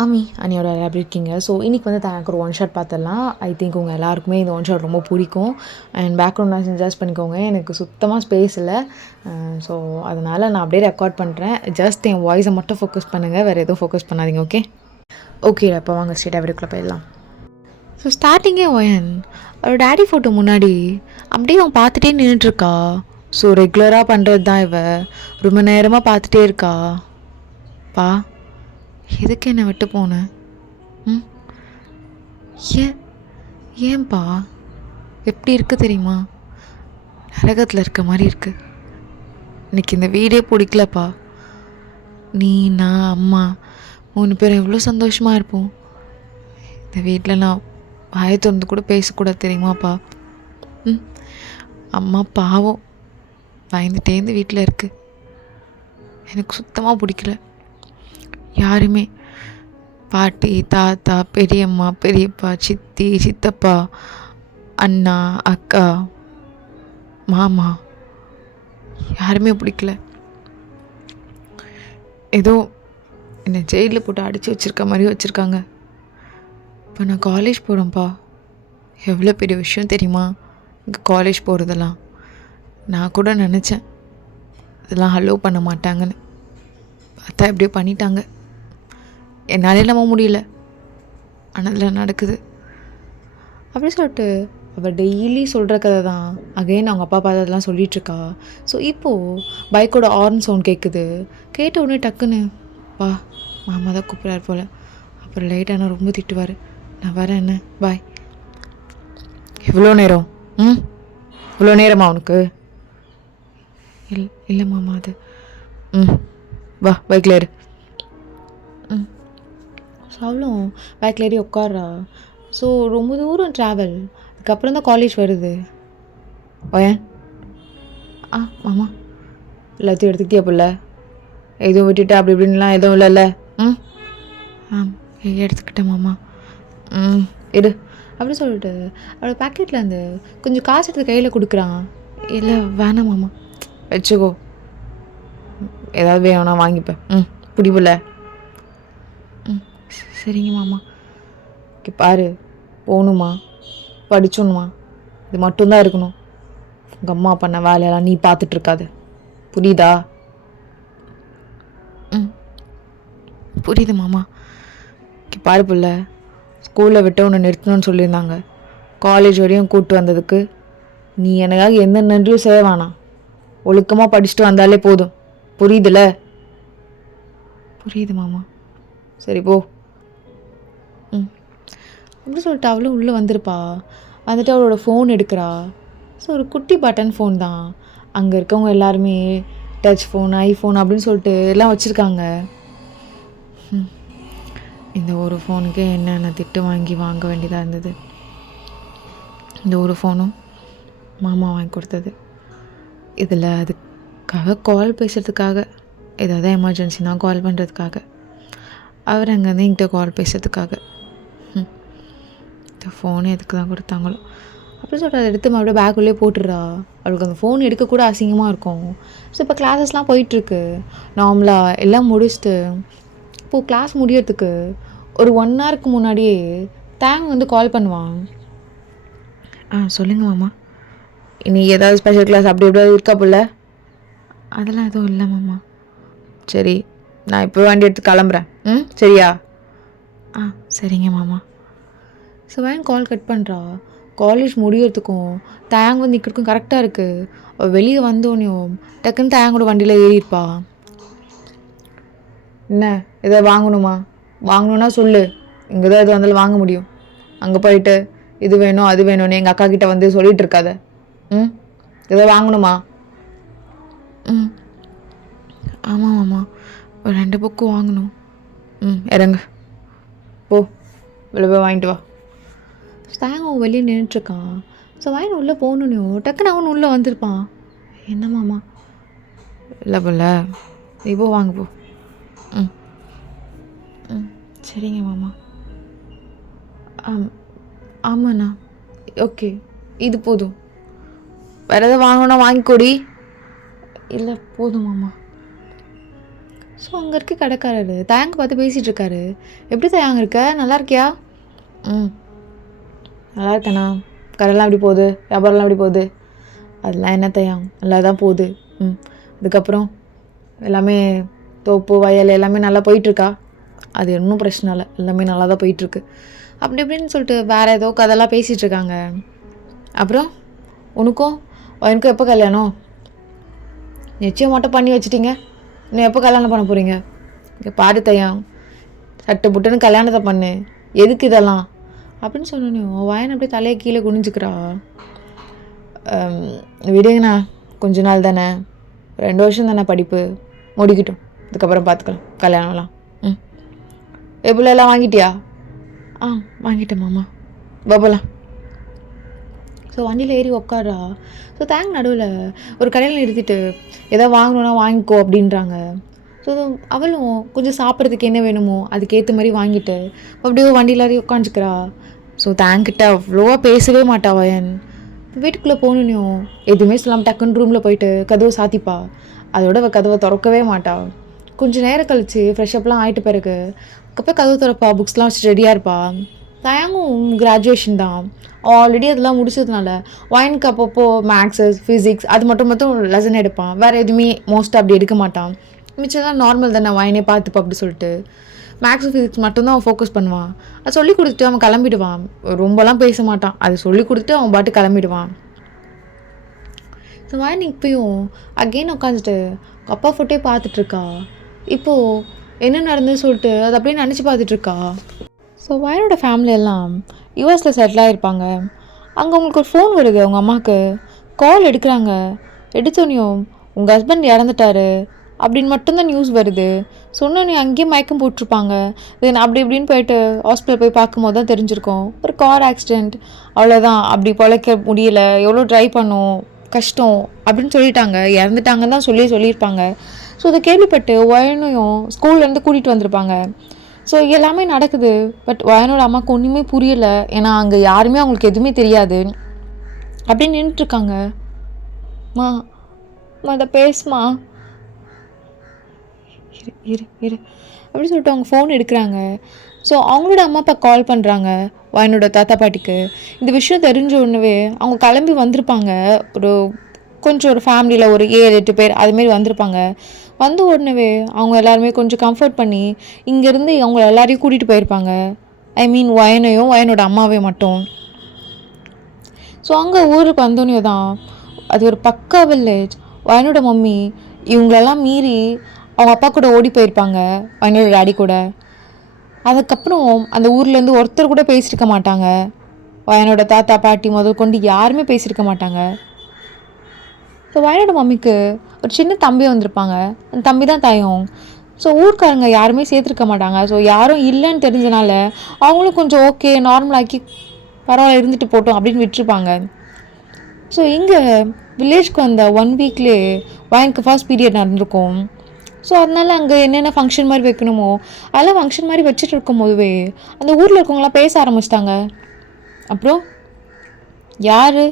ஆமி அண்ணியோட எப்படி இருக்கீங்க? ஸோ இன்றைக்கி வந்து எனக்கு ஒரு ஒன் ஷாட் பார்த்துடலாம். ஐ திங்க் உங்கள் எல்லாருக்குமே இந்த ஒன் ஷாட் ரொம்ப பிடிக்கும். அண்ட் பேக்ரவுண்ட் நாய்ஸ் அட்ஜஸ்ட் பண்ணிக்கோங்க. எனக்கு சுத்தமாக ஸ்பேஸ் இல்லை. ஸோ அதனால் நான் அப்படியே ரெக்கார்ட் பண்ணுறேன். ஜஸ்ட் என் வாய்ஸை மட்டும் ஃபோக்கஸ் பண்ணுங்கள், வேறு எதுவும் ஃபோக்கஸ் பண்ணாதீங்க. ஓகே ஓகே இப்போ வாங்க ஸ்ட்ரெயிட்டாக வீடியோக்குள்ளே போயிடலாம். ஸோ ஸ்டார்டிங்கே ஒயன் அவரோட டேடி ஃபோட்டோ முன்னாடி அப்படியே அவன் பார்த்துட்டே நின்றுட்டுருக்கா. ஸோ ரெகுலராக பண்ணுறது தான் இவ ரொம்ப நேரமாக பார்த்துட்டே இருக்கா. பா எதுக்கு என்னை விட்டு போனேன்? ஏன்பா எப்படி இருக்குது தெரியுமா? நரகத்தில் இருக்க மாதிரி இருக்குது. இன்னைக்கு இந்த வீடே பிடிக்கலப்பா. நீ நான் அம்மா 3 பேர் எவ்வளோ சந்தோஷமாக இருப்போம். இந்த வீட்டில் நான் வாயை திறந்து கூட பேசக்கூடாது தெரியுமாப்பா. அம்மா பாவம் பயந்துட்டே இந்த வீட்டில் இருக்குது. எனக்கு சுத்தமாக பிடிக்கல. யாருமே பாட்டி தாத்தா பெரியம்மா பெரியப்பா சித்தி சித்தப்பா அண்ணா அக்கா மாமா யாருமே பிடிக்கல. ஏதோ என்னை ஜெயிலில் போட்டு அடித்து வச்சுருக்க மாதிரி வச்சுருக்காங்க. இப்போ நான் காலேஜ் போகிறேன்ப்பா. எவ்வளோ பெரிய விஷயம் தெரியுமா இங்கே காலேஜ் போகிறதெல்லாம். நான் கூட நினச்சேன் இதெல்லாம் அலோவ் பண்ண மாட்டாங்கன்னு. பார்த்தா எப்படியோ பண்ணிட்டாங்க. என்னாலே நம்ப முடியல, ஆனால் அதில் நடக்குது அப்படி சொல்லிட்டு அவள் டெய்லி சொல்கிற கதை தான் அகைன் அவங்க அப்பா பார்த்ததெல்லாம் சொல்லிகிட்ருக்கா. ஸோ இப்போது பைக்கோட ஹார்ன் சவுண்ட் கேட்குது. கேட்ட உடனே டக்குன்னு வா மாமா தான் கூப்பிட்றாரு போல். அப்புறம் லேட்டாக ரொம்ப திட்டுவார். நான் வரேன் என்ன பாய். எவ்வளோ நேரம்? இவ்வளோ நேரமா அவனுக்கு? இல்லை மாமா அது வா பைக்கில் ஏறு. ஸோ அவளும் பைக்கில் ஏறி உட்கார்றா. ஸோ ரொம்ப தூரம் ட்ராவல், அதுக்கப்புறம் தான் காலேஜ் வருது. ஓயன் மாமா எல்லாத்தையும் எடுத்துக்கிட்டியா புள்ள? எதுவும் விட்டுட்டா அப்படி இப்படின்லாம் எதுவும் இல்லைல்ல? எடுத்துக்கிட்டேன் மாமா. இரு அப்படி சொல்லிட்டு அவளோட பேக்கெட்டில் அந்த கொஞ்சம் காசு எடுத்து கையில் கொடுக்குறான். இல்லை வேணாம் மாமா வச்சுக்கோ, ஏதாவது வேணும்னா வாங்கிப்பேன். பிடிப்புல சரிங்க மாமா. ஓகே பாரு, போகணுமா படிச்சோணுமா இது மட்டும்தான் இருக்கணும். உங்கள் அம்மா பண்ண வேலையெல்லாம் நீ பார்த்துட்ருக்காது, புரியுதா? புரியுது மாமா. ஓகே பாரு புள்ள, ஸ்கூலில் விட்டு ஒன்று நிறுத்தணும்னு சொல்லியிருந்தாங்க. காலேஜ் வரையும் கூப்பிட்டு வந்ததுக்கு நீ எனக்காக எந்த நன்றியும் செய்ய வேணாம். ஒழுக்கமாக படிச்சுட்டு வந்தாலே போதும், புரியுதுல? புரியுது மாமா. சரி போ. அப்படி சொல்லிட்டு அவளும் உள்ளே வந்திருப்பா. வந்துட்டு அவளோட ஃபோன் எடுக்கிறா. ஸோ ஒரு குட்டி பட்டன் ஃபோன் தான். அங்கே இருக்கவங்க எல்லாருமே டச் ஃபோன் ஐஃபோன் அப்படின்னு சொல்லிட்டு எல்லாம் வச்சுருக்காங்க. இந்த ஒரு ஃபோனுக்கு என்னென்ன திட்டு வாங்க வேண்டியதாக இருந்தது. இந்த ஒரு ஃபோனும் மாமா வாங்கி கொடுத்தது. இதில் அதுக்காக கால் பேசுகிறதுக்காக, ஏதாவது எமர்ஜென்சினா கால் பண்ணுறதுக்காக, அவர் அங்கேருந்து என்கிட்ட கால் பேசுறதுக்காக. இந்த ஃபோனு எதுக்கு தான் கொடுத்தாங்களோ அப்படின்னு சொல்லிட்டு அதை எடுத்து மறுபடியும் பேக்குள்ளே போட்டுடுறா. அவளுக்கு அந்த ஃபோன் எடுக்கக்கூட அசிங்கமாக இருக்கும். ஸோ இப்போ கிளாஸஸ்லாம் போயிட்டுருக்கு நார்மலாக எல்லாம் முடிச்சுட்டு. இப்போது கிளாஸ் முடியறதுக்கு ஒரு 1 ஹவருக்கு முன்னாடியே தேங் வந்து கால் பண்ணுவான். சொல்லுங்கள் மாமா, இன்னைக்கு ஏதாவது ஸ்பெஷல் கிளாஸ் அப்படி எப்படியாவது இருக்கா போல? அதெல்லாம் எதுவும் இல்லை மாமா. சரி நான் இப்போ வண்டி எடுத்து கிளம்புறேன். சரியா? சரிங்க மாமா. ஸோ வேன் கால் கட் பண்ணுறா. காலேஜ் முடியறதுக்கும் தேங் வந்து நிற்கிறதுக்கும் கரெக்டாக இருக்குது. வெளியே வந்தோடனையும் டக்குன்னு தேங்கோட வண்டியில் ஏறியிருப்பா. என்ன எதாவது வாங்கணுமா? வாங்கணுன்னா சொல்லு, இங்கே தான் எது வந்தாலும் வாங்க முடியும். அங்கே போயிட்டு இது வேணும் அது வேணும்னு எங்கள் அக்கா கிட்டே வந்து சொல்லிகிட்டு இருக்காத. எதாவது வாங்கணுமா? ஆமாம் மாமா, ஒரு 2 புக்கு வாங்கணும். இறங்க போ, வெளியே போய் வாங்கிட்டு வா. தேங்க அவன் வெளியே நின்றுட்டுருக்கான். ஸோ வாங்கி உள்ளே போகணும். டக்குன்னு அவன் உள்ளே வந்திருப்பான். என்ன மாமா? இல்லை போல, நீ போ வாங்க போ. சரிங்க மாமா. ஆமாண்ணா. ஓகே இது போதும், வேறு எதாவது வாங்கணுன்னா வாங்கிக்கோடி. இல்லை போதும் மாமா. ஸோ அங்கே இருக்க கடைக்காரர் தயங்க பார்த்து பேசிகிட்டு இருக்காரு. எப்படி தயங்க இருக்க, நல்லா இருக்கியா? ம், நல்லா இருக்கேண்ணா. கடைலாம் எப்படி போகுது, வியாபாரம்லாம் எப்படி போகுது? அதெல்லாம் என்ன தயம், நல்லா தான் போகுது. அதுக்கப்புறம் எல்லாமே தோப்பு வயல் எல்லாமே நல்லா போயிட்டுருக்கா? அது இன்னும் பிரச்சனை இல்லை, எல்லாமே நல்லா தான் போயிட்டுருக்கு. அப்படி இப்படின்னு சொல்லிட்டு வேறு ஏதோ கதைலாம் பேசிகிட்ருக்காங்க. அப்புறம் உனக்கும் எனக்கும் எப்போ கல்யாணம்? நிச்சயம் மட்டும் பண்ணி வச்சிட்டிங்க, இன்னும் எப்போ கல்யாணம் பண்ண போகிறீங்க? இங்கே பாரு தயம், சட்டு புட்டுன்னு கல்யாணத்தை பண்ணு, எதுக்கு இதெல்லாம் அப்படின்னு சொன்னோன்னே வயன் அப்படியே தலையை கீழே குனிஞ்சுக்கிறா. விடுங்கண்ணா, கொஞ்ச நாள் தானே, 2 வருஷம் தானே படிப்பு, முடிக்கட்டும், அதுக்கப்புறம் பார்த்துக்கலாம் கல்யாணம்லாம். எப்படிலாம் வாங்கிட்டியா? வாங்கிட்டேன் மாமா, பாபலாம். ஸோ வண்டியில் ஏறி உட்காரா. ஸோ தேங்க் நடுவில் ஒரு கடையில் நிறுத்திட்டு எதோ வாங்கணுன்னா வாங்கிக்கோ அப்படின்றாங்க. ஸோ அவளும் கொஞ்சம் சாப்பிட்றதுக்கு என்ன வேணுமோ அதுக்கேற்ற மாதிரி வாங்கிட்டு அப்படியே வண்டியில் உட்காந்துக்கிறா. ஸோ தேங்க்கிட்ட அவ்வளோவா பேசவே மாட்டா வயன். வீட்டுக்குள்ளே போகணுன்னையும் எதுவுமே சொல்லாமல் டக்குன்னு ரூமில் போயிட்டு கதவை சாத்திப்பா. அதோட கதவை திறக்கவே மாட்டா. கொஞ்சம் நேரம் கழித்து ஃப்ரெஷ்அப்லாம் ஆகிட்ட பிறகு அதுக்கப்புறம் கதவு திறப்பா, புக்ஸ்லாம் வச்சு ரெடியாக இருப்பா. தயங்கும் கிராஜுவேஷன் தான், ஆல்ரெடி அதெல்லாம் முடிச்சதுனால வயனுக்கு அப்பப்போ மேக்ஸு ஃபிசிக்ஸ் அது மட்டும் லெசன் எடுப்பான், வேறு எதுவுமே மோஸ்ட்டாக அப்படி எடுக்க மாட்டான். மிச்சம்லாம் நார்மல் தானே, வயனே பார்த்துப்பா அப்படி சொல்லிட்டு மேக்ஸு ஃபிசிக்ஸ் மட்டும்தான் அவன் ஃபோக்கஸ் பண்ணுவான். அது சொல்லி கொடுத்துட்டு அவன் கிளம்பிடுவான், ரொம்பலாம் பேச மாட்டான். அது சொல்லி கொடுத்துட்டு அவன் பாட்டு கிளம்பிடுவான். ஸோ வயன் இப்போயும் அகெயின் உட்காந்துட்டு அப்பா ஃபோட்டே பார்த்துட்ருக்கா. இப்போது என்ன நடந்ததுன்னு சொல்லிட்டு அதை அப்படியே நினச்சி பார்த்துட்ருக்கா. ஸோ வயனோட ஃபேமிலி எல்லாம் யூஎஸில் செட்டில் ஆகிருப்பாங்க. அங்கே அவங்களுக்கு ஒரு ஃபோன் வருது, அவங்க அம்மாவுக்கு கால் எடுக்கிறாங்க. எடுத்தோன்னையும் உங்கள் ஹஸ்பண்ட் இறந்துட்டாரு அப்படின்னு மட்டும்தான் நியூஸ் வருது. சொன்னோன்னே அங்கேயே மயக்கம் போட்டிருப்பாங்க. தென் அப்படி இப்படின்னு போயிட்டு ஹாஸ்பிட்டல் போய் பார்க்கும்போது தான் தெரிஞ்சிருக்கோம் ஒரு கார் ஆக்சிடெண்ட், அவ்வளோதான், அப்படி பொழைக்க முடியல, எவ்வளோ ட்ரை பண்ணோம், கஷ்டம் அப்படின்னு சொல்லிட்டாங்க, இறந்துட்டாங்கன்னு தான் சொல்லியிருப்பாங்க. ஸோ அதை கேள்விப்பட்டு வயனையும் ஸ்கூல்லேருந்து கூட்டிகிட்டு வந்திருப்பாங்க. ஸோ எல்லாமே நடக்குது. பட் வயனோட அம்மாவுக்கு ஒன்றுமே புரியலை, ஏன்னா அங்கே யாருமே அவங்களுக்கு எதுவுமே தெரியாது. அப்படின்னு நின்றுட்டுருக்காங்க. மா அதை பேசுமா, இரு அப்படின்னு சொல்லிட்டு அவங்க ஃபோன் எடுக்கிறாங்க. ஸோ அவங்களோட அம்மா அப்பா கால் பண்ணுறாங்க வயனோட தாத்தா பாட்டிக்கு. இந்த விஷயம் தெரிஞ்ச உடனே அவங்க கிளம்பி வந்திருப்பாங்க. ஒரு ஃபேமிலியில் ஒரு 7-8 பேர் அதுமாரி வந்திருப்பாங்க. வந்த உடனே அவங்க எல்லாருமே கொஞ்சம் கம்ஃபர்ட் பண்ணி இங்கேருந்து அவங்க எல்லாரையும் கூட்டிகிட்டு போயிருப்பாங்க. வயனையும் வயனோட அம்மாவையும் மட்டும். ஸோ அங்கே ஊருக்கு வந்தோடனே தான் அது ஒரு பக்கா வில்லேஜ். வயனோட மம்மி இவங்களெல்லாம் மீறி அவங்க அப்பா கூட ஓடி போயிருப்பாங்க, வயனோட டாடி கூட. அதுக்கப்புறம் அந்த ஊர்லேருந்து ஒருத்தர் கூட பேசியிருக்க மாட்டாங்க. வயனோட தாத்தா பாட்டி முதல் கொண்டு யாருமே பேசியிருக்க மாட்டாங்க. ஸோ வயனோட மம்மிக்கு ஒரு சின்ன தம்பி வந்திருப்பாங்க, அந்த தம்பி தான் தாயும். ஸோ ஊர்க்காரங்க யாருமே சேர்த்துருக்க மாட்டாங்க. ஸோ யாரும் இல்லைன்னு தெரிஞ்சனால அவங்களும் கொஞ்சம் ஓகே நார்மலாக்கி பரவாயில்ல இருந்துட்டு போட்டோம் அப்படின்னு விட்டுருப்பாங்க. ஸோ இங்கே வில்லேஜ்க்கு வந்த 1 வீக்லேயே வயனுக்கு ஃபர்ஸ்ட் பீரியட் நடந்திருக்கும். ஸோ அதனால அங்கே என்னென்ன ஃபங்க்ஷன் மாதிரி வைக்கணுமோ அதெல்லாம் ஃபங்க்ஷன் மாதிரி வச்சுட்டு இருக்கும் போதுவே அந்த ஊரில் இருக்கவங்களாம் பேச ஆரம்பிச்சிட்டாங்க. அப்புறம் யார்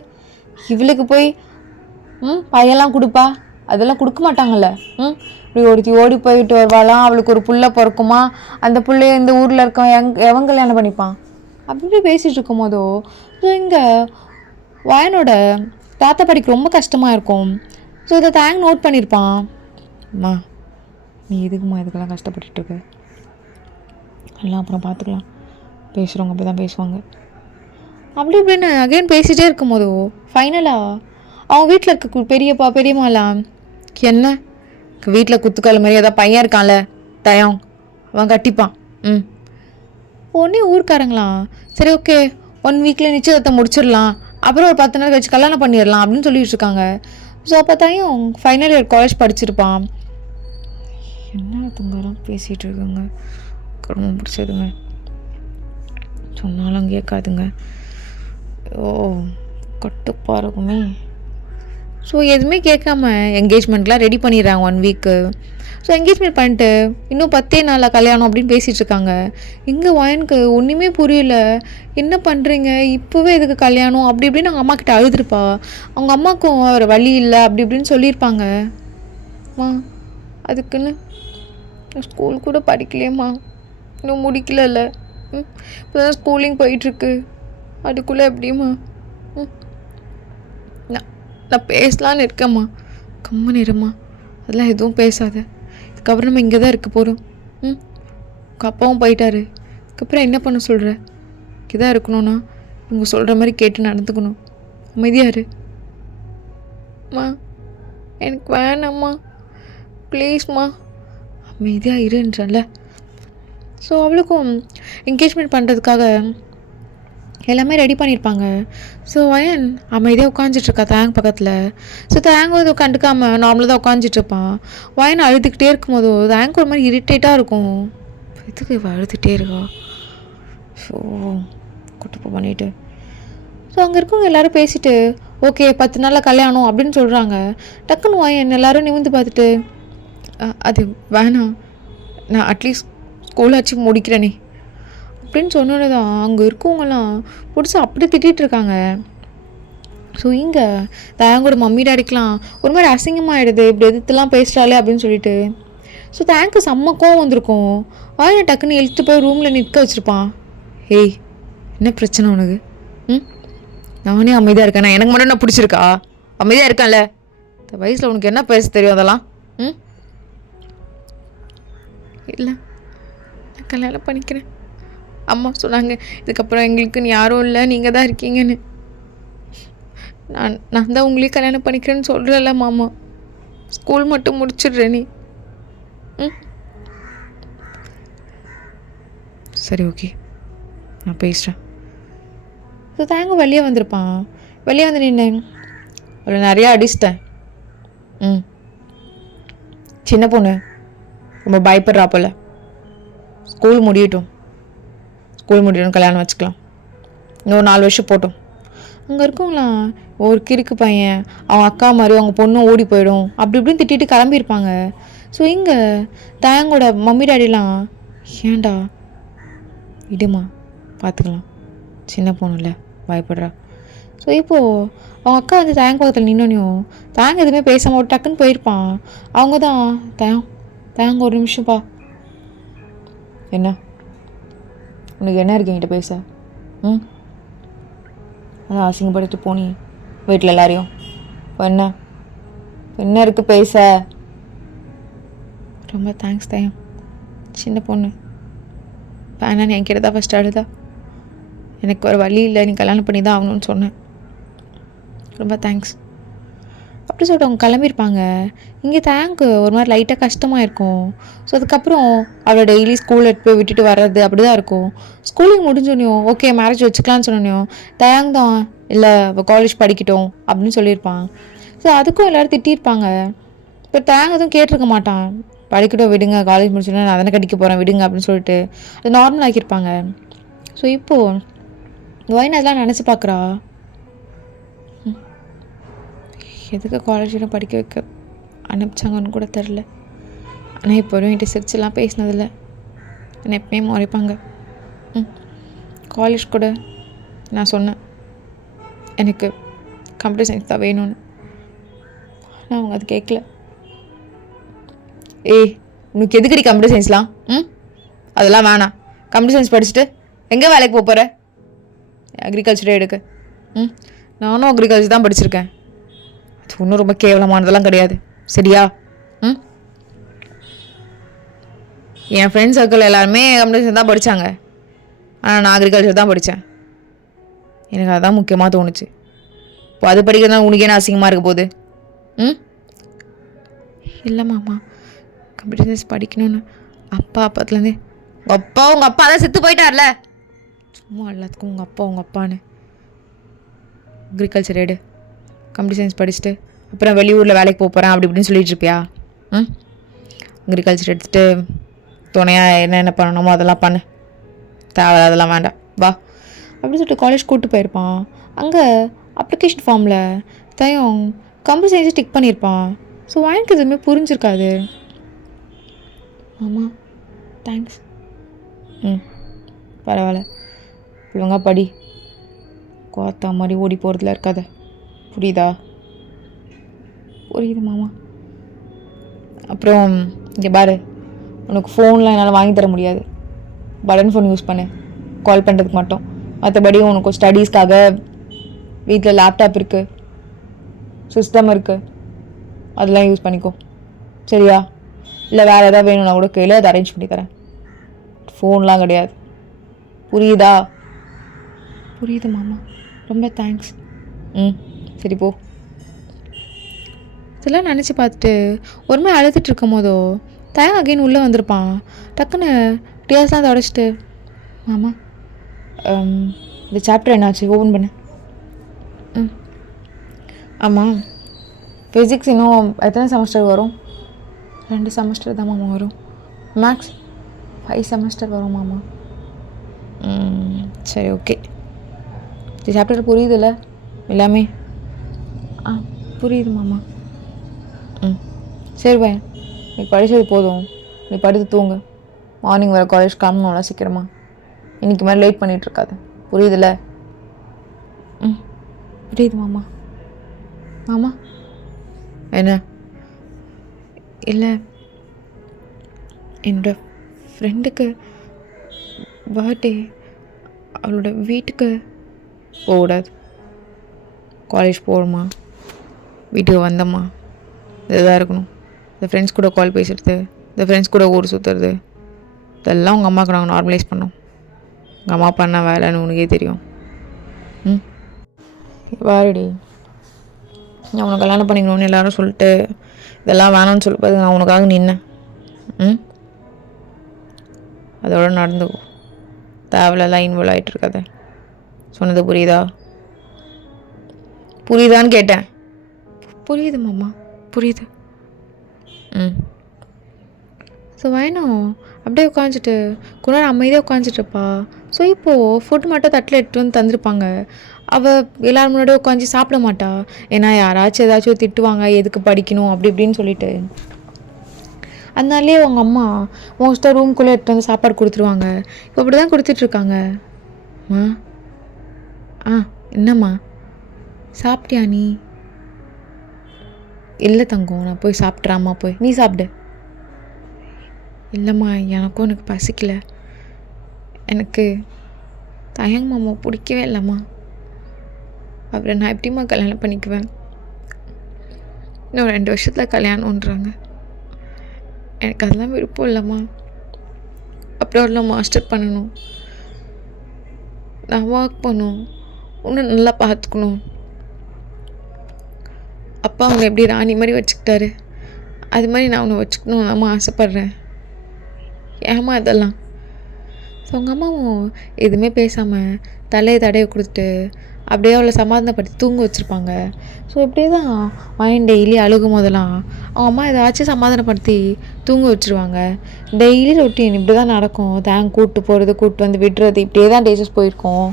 இவளுக்கு போய் பையெல்லாம் கொடுப்பா, அதெல்லாம் கொடுக்க மாட்டாங்கல்ல, இப்படி ஒருத்தி ஓடி போயிட்டு வருவாளாம், அவளுக்கு ஒரு புள்ள பிறக்குமா, அந்த பிள்ளைய இந்த ஊரில் இருக்கவன் எவன் கல்யாணம் பண்ணிப்பான் அப்படி பேசிகிட்டு இருக்கும் போதோ ஸோ இங்கே வயனோட தாத்தா பாட்டிக்கு ரொம்ப கஷ்டமாக இருக்கும். ஸோ இதை தேங்க் நோட் பண்ணியிருப்பான். அம்மா நீ எதுக்குமா இதுக்கெல்லாம் கஷ்டப்பட்டுருக்க, எல்லாம் அப்புறம் பார்த்துக்கலாம், பேசுகிறவங்க அப்படி தான் பேசுவாங்க அப்படி இப்படின்னு அகைன் பேசிகிட்டே இருக்கும் போதோ ஃபைனலாக அவங்க வீட்டில் இருக்க பெரியப்பா பெரியம்மாலாம் என்ன வீட்டில் குத்துக்கால் மாதிரி ஏதாவது பையன் இருக்கான்ல தயம், அவன் கட்டிப்பான். உடனே ஊருக்காரங்களாம் சரி ஓகே 1 வீக்கில் நிச்சயத்தை முடிச்சிடலாம், அப்புறம் ஒரு 10 நாள் கழிச்சு கல்யாணம் பண்ணிடலாம் அப்படின்னு சொல்லிட்டு இருக்காங்க. ஸோ அப்போ தாயும் ஃபைனல் இயர் காலேஜ் படிச்சிருப்பான். என்ன துங்கெல்லாம் பேசிகிட்டு இருக்குங்க, ரொம்ப பிடிச்சதுங்க, சொன்னாலும் கேட்காதுங்க, கட்டுப்பாக இருக்குமே. ஸோ எதுவுமே கேட்காம என்கேஜ்மெண்ட்லாம் ரெடி பண்ணிடுறாங்க 1 வீக்கு. ஸோ என்கேஜ்மெண்ட் பண்ணிட்டு இன்னும் 10 நாளில் கல்யாணம் அப்படின்னு பேசிகிட்டு இருக்காங்க. இங்கே வயனுக்கு ஒன்றுமே புரியல, என்ன பண்ணுறீங்க இப்போவே இதுக்கு கல்யாணம் அப்படி இப்படின்னு அவங்க அம்மா கிட்ட அழுதுருப்பா. அவங்க அம்மாவுக்கும் வேறு வழி இல்லை அப்படி இப்படின்னு சொல்லியிருப்பாங்க. அதுக்குன்னு நான் ஸ்கூல் கூட படிக்கலையேம்மா. இன்னும் முடிக்கலல்ல. இப்போ தான் ஸ்கூலிங் போயிட்டுருக்கு. அதுக்குள்ளே எப்படிம்மா? ம் நான் நான் பேசலான்னு இருக்கேம்மா. கம்முன்னு இரும்மா. அதெல்லாம் எதுவும் பேசாத. இதுக்கப்புறம் நம்ம இங்கே தான் இருக்க போகிறோம். உங்கள் அப்பாவும் போயிட்டாரு. அதுக்கப்புறம் என்ன பண்ண சொல்கிற? இங்கே தான் இருக்கணும்னா இவங்க சொல்கிற மாதிரி கேட்டு நடந்துக்கணும். அமைதியாக இரு. அம்மா எனக்கு வேணாம்மா, ப்ளீஸ்மா. அமைதியாக இருன்றல. ஸோ அவளுக்கும் என்கேஜ்மெண்ட் பண்ணுறதுக்காக எல்லாமே ரெடி பண்ணியிருப்பாங்க. ஸோ வயன் அமைதியாக உட்காந்துட்ருக்கா தேங் பக்கத்தில். ஸோ தேங்கும் இதை கண்டுக்காமல் நார்மலாக தான் உட்காந்துட்ருப்பான். வயன் அழுதுகிட்டே இருக்கும்போது தேங்க் ஒரு மாதிரி இரிட்டேட்டாக இருக்கும். எதுக்கு இவ அழுதுகிட்டே இருக்கா? ஸோ குட்டப்போ பண்ணிவிட்டு ஸோ அங்கே இருக்கவங்க எல்லோரும் பேசிவிட்டு ஓகே 10 நாளில் கல்யாணம் அப்படின்னு சொல்கிறாங்க. டக்குன்னு வயன் எல்லோரும் நிமிந்து பார்த்துட்டு அது வேணாம், நான் அட்லீஸ்ட் ஸ்கூலாச்சு முடிக்கிறேனே அப்படின்னு சொன்னோன்னே தான் அங்கே இருக்கவங்கலாம் பிடிச்சி அப்படி திட்டிகிட்ருக்காங்க. ஸோ இங்கே தேங்கோட மம்மி டாடிக்கெலாம் ஒரு மாதிரி அசிங்கமாகிடுது, இப்படி எதிர்த்துலாம் பேசுகிறாளே அப்படின்னு சொல்லிட்டு. ஸோ தேங்க்கு செம்ம கோவம் வந்திருக்கும். வாயை டக்குன்னு இழுத்து போய் ரூமில் நிற்க வச்சுருப்பான். ஏய் என்ன பிரச்சனை உனக்கு? நானே அமைதியாக இருக்கேன். எனக்கு மட்டும் என்ன பிடிச்சிருக்கா? அமைதியாக இருக்கேன்ல. இந்த வயசில் உனக்கு என்ன பேச தெரியும் அதெல்லாம்? இல்லை நான் கல்யாணம் பண்ணிக்கிறேன். அம்மா சொன்னாங்க இதுக்கப்புறம் எங்களுக்குன்னு யாரும் இல்லை, நீங்கள் தான் இருக்கீங்கன்னு. நான் தான் உங்களையும் கல்யாணம் பண்ணிக்கிறேன்னு சொல்கிறேன்ல மாமா. ஸ்கூல் மட்டும் முடிச்சிடுறேன் நீ. சரி ஓகே நான் பேசுகிறேன். ஸோ தேங்க வெளியே வந்திருப்பான். வெளியே வந்து நின்று அவளை நிறையா அடிச்சிட்டேன். சின்ன பொண்ணு ரொம்ப பயப்படுறா போல். ஸ்கூல் முடியட்டும் கல்யாணம் வச்சுக்கலாம். இன்னொரு 4 வருஷம் போட்டோம். அங்கே இருக்கவங்களாம் ஒரு கிறுக்கு பையன், அவங்க அக்கா மாதிரி அவங்க பொண்ணும் ஓடி போயிடும் அப்படி இப்படின்னு திட்டிட்டு கிளம்பியிருப்பாங்க. ஸோ இங்கே தேங்கோட மம்மி டாடிலாம் ஏன்டா இடுமா பார்த்துக்கலாம், சின்ன பொண்ணுல பயப்படுறா. ஸோ இப்போது அவங்க அக்கா வந்து தேங்க பக்கத்தில் நின்னோனையும் தேங்க எதுவுமே பேசாமல் ஒரு டக்குன்னு போயிருப்பான். அவங்க தான் தேங்க ஒரு நிமிஷம்ப்பா. என்ன உனக்கு என்ன இருக்கு என்கிட்ட பேச? அதான் அசிங்கப்படுத்தி போனி வீட்டில் எல்லாரையும். இப்போ என்ன இருக்குது பேச? ரொம்ப தேங்க்ஸ் தயம், சின்ன பொண்ணு. வேணான்னு என்கிட்ட தான் ஃபஸ்ட் அழுதா. எனக்கு ஒரு வழி இல்லை, நீ கல்யாணம் பண்ணி தான் ஆகணும்னு சொன்னேன். ரொம்ப தேங்க்ஸ் அப்படி சொல்லிட்டு அவங்க கிளம்பியிருப்பாங்க. இங்கே தேங்க்கு ஒரு மாதிரி லைட்டாக கஷ்டமாக இருக்கும். ஸோ அதுக்கப்புறம் அவளை டெய்லி ஸ்கூலில் எடுத்து போய் விட்டுட்டு வர்றது அப்படி தான் இருக்கும். ஸ்கூலிங் முடிஞ்சோனையும் ஓகே மேரேஜ் வச்சுக்கலான்னு சொன்னோனையும் தேங் தான் இல்லை காலேஜ் படிக்கட்டும் அப்படின்னு சொல்லியிருப்பான். ஸோ அதுக்கும் எல்லோரும் திட்டியிருப்பாங்க. இப்போ தேங் எதுவும் கேட்டிருக்க மாட்டான். படிக்கட்டும் விடுங்க, காலேஜ் முடிச்சோன்னா நான் அதனை கடிக்க போகிறேன் விடுங்க அப்படின்னு சொல்லிட்டு அது நார்மல் ஆக்கியிருப்பாங்க. ஸோ இப்போது ஒயின் அதெல்லாம் நினச்சி பார்க்குறா. எதுக்கு காலேஜில் படிக்க வைக்க அனுப்பிச்சாங்கன்னு கூட தெரில. ஆனால் இப்போ வரும் என்கிட்ட சிரிச்செல்லாம் பேசினதில்ல. என்னை எப்பவுமே முறைப்பாங்க. காலேஜ் கூட நான் சொன்னேன் எனக்கு கம்ப்யூட்டர் சயின்ஸ் தான் வேணும்னு. ஆனால் அவங்க அது கேட்கல. ஏய் உனக்கு எதுக்கடி கம்ப்யூட்டர் சயின்ஸ்லாம்? அதெல்லாம் வேணாம். கம்ப்யூட்டர் சயின்ஸ் படிச்சுட்டு எங்கே வேலைக்கு போக போகிற? அக்ரிகல்ச்சரே எடுக்க. நானும் அக்ரிகல்ச்சர் தான் படிச்சிருக்கேன். அது ஒன்றும் ரொம்ப கேவலமானதெல்லாம் கிடையாது சரியா? என் ஃப்ரெண்ட்ஸ் சர்க்கிள் எல்லாருமே கம்ப்யூட்டர் சயின்ஸ் தான் படித்தாங்க. ஆனால் நான் அக்ரிகல்ச்சர் தான் படித்தேன். எனக்கு அதுதான் முக்கியமாக தோணுச்சு. இப்போ அது படிக்கிறதுனால உனக்கு என்ன அசிங்கமாக இருக்க போகுது? இல்லை மாமா, கம்ப்யூட்டர் சயின்ஸ் படிக்கணும்னு அப்பத்துலேருந்தே. உங்கள் அப்பா தான் செத்து போயிட்டார்ல. சும்மா எல்லாத்துக்கும் உங்கள் அப்பான்னு. அக்ரிகல்ச்சர் எடு, கம்ப்யூட்டர் சயின்ஸ் படிச்சுட்டு அப்புறம் வெளியூரில் வேலைக்கு போகிறேன் அப்படி இப்படின்னு சொல்லிட்டு இருப்பியா? அக்ரிகல்ச்சர் எடுத்துகிட்டு துணையாக என்ன பண்ணணுமோ அதெல்லாம் பண்ணு. தேவை அதெல்லாம் வேண்டாம் வா அப்படின்னு சொல்லிட்டு காலேஜ் கூப்பிட்டு போயிருப்பான். அங்கே அப்ளிகேஷன் ஃபார்மில் தயம் கம்ப்யூட்டர் சயின்ஸை டிக் பண்ணியிருப்பான். ஸோ எனக்கு எதுவுமே புரிஞ்சிருக்காது. ஆமாம் தேங்க்ஸ். பரவாயில்ல, ஒழுங்கா படி. கோத்தா மாதிரி ஓடி போகிறதுல இருக்காத, புரியுதா? புரியுது மாமா. அப்புறம் இங்கே பாரு, உனக்கு ஃபோன்லாம் என்னால் வாங்கி தர முடியாது. பட்டன் ஃபோன் யூஸ் பண்ணு, கால் பண்ணுறதுக்கு மட்டும். மற்றபடி உனக்கு ஸ்டடீஸ்க்காக வீட்டில் லேப்டாப் இருக்குது, சிஸ்டம் இருக்குது, அதெல்லாம் யூஸ் பண்ணிக்கோ சரியா? இல்லை வேறு எதாவது வேணும்னா கூட கேளு, அதை அரேஞ்ச் பண்ணி தரேன். ஃபோன்லாம் கிடையாது. புரியுதா? புரியுது மாமா, ரொம்ப தேங்க்ஸ். சரி போ. இதெல்லாம் நினச்சி பார்த்துட்டு ஒரு மாதிரி அழுதுட்டு இருக்கும் போதோ தயங்க அகைன் உள்ளே வந்திருப்பான். டக்குன்னு டியாஸ்லாம் தொடச்சிட்டு, மாமா இந்த சாப்டர் என்னாச்சு ஓப்பன் பண்ணு. ஆமாம், ஃபிசிக்ஸ் இன்னும் எத்தனை செமஸ்டர் வரும்? 2 செமஸ்டர் தான் மாமா வரும். மேக்ஸ் 5 செமஸ்டர் வரும் மாமா. சரி ஓகே. இந்த சாப்டர் புரியுதுல்ல எல்லாமே? புரியுது மாமா. சரி பையன், நீ படித்தது போதும், நீ படித்து தூங்கு. மார்னிங் வர காலேஜ் கிளம்பணும்ல சீக்கிரமா. இன்றைக்கி மாதிரி லேட் பண்ணிகிட்ருக்காது, புரியுதுல்ல? புரியுது மாமா. மாமா என்ன? இல்லை, என்னோடய ஃப்ரெண்டுக்கு பர்த்டே, அவளோட வீட்டுக்கு போகக்கூடாது. காலேஜ் போகிறோமா, வீட்டுக்கு வந்தோமா, இதுதான் இருக்கணும். இந்த ஃப்ரெண்ட்ஸ் கூட கால் பேசுகிறது, இந்த ஃப்ரெண்ட்ஸ் கூட ஊர் சுற்றுறது, இதெல்லாம் உங்கள் அம்மாவுக்கு நாங்கள் நார்மலைஸ் பண்ணோம். உங்கள் அம்மா பண்ண வேலைன்னு உனக்கே தெரியும். வாரடி, நான் உனக்கு கல்யாணம் பண்ணிக்கணும்னு எல்லாரும் சொல்லிட்டு இதெல்லாம் வேணாம்னு சொல்லும்போது நான் உனக்காக நின்னேன். அதோட நடந்துக்கோ, தேவையில்லாம் இன்வால்வ் ஆகிட்டு இருக்காத. சொன்னது புரியுதா? புரியுதான்னு கேட்டேன். புரியுது மாமா, புரியுது. ஸோ வேணும் அப்படியே உட்காந்துட்டு கொஞ்ச நேரம் அமைதியாக உட்காந்துட்டுருப்பா. ஸோ இப்போது ஃபுட் மட்டும் தட்டில் எடுத்துகிட்டு வந்து தந்துருப்பாங்க. அவள் எல்லோரும் முன்னாடியே உட்காந்து சாப்பிட மாட்டா. ஏன்னா யாராச்சும் ஏதாச்சும் திட்டுவாங்க, எதுக்கு படிக்கணும் அப்படி இப்படின்னு சொல்லிட்டு. அதனாலே அவங்க அம்மா மோஸ்ட்டாக ரூம்குள்ளே எடுத்துகிட்டு வந்து சாப்பாடு கொடுத்துருவாங்க. இப்போ அப்படி தான் கொடுத்துட்ருக்காங்க. என்னம்மா சாப்பிட்டியா நீ? இல்லை தங்கம், நான் போய் சாப்பிட்றாம்மா, போய் நீ சாப்பிடு. இல்லைம்மா, எனக்கும் எனக்கு பசிக்கலை. எனக்கு தயங்க மாமா பிடிக்கவே இல்லைம்மா. அவரை நான் எப்படிம்மா கல்யாணம் பண்ணிக்குவேன்? இன்னும் 2 வருஷத்தில் கல்யாணம்ன்றாங்க. எனக்கு அதெல்லாம் விருப்பம் இல்லைம்மா. அப்புறம் எல்லாம் மாஸ்டர் பண்ணணும், நான் ஒர்க் பண்ணணும், இன்னும் நல்லா பார்த்துக்கணும். அப்பா அவனை எப்படி ராணி மாதிரி வச்சுக்கிட்டாரு, அது மாதிரி நான் அவனை வச்சுக்கணும் அம்மா ஆசைப்பட்றேன். ஏம்மா இதெல்லாம்? ஸோ உங்கள் அம்மாவும் எதுவுமே பேசாமல் தலையை தடையை கொடுத்துட்டு அப்படியே அவளை சமாதானப்படுத்தி தூங்க வச்சுருப்பாங்க. ஸோ இப்படியே தான் மைண்ட் டெய்லி அழுகும் போதெல்லாம் அவங்க அம்மா ஏதாச்சும் சமாதானப்படுத்தி தூங்க வச்சுருவாங்க. டெய்லி ரொட்டீன் இப்படி தான் நடக்கும். தேங்க் கூப்பிட்டு போகிறது, கூப்பிட்டு வந்து விடுறது, இப்படியே தான் டேஸஸ் போயிருக்கோம்.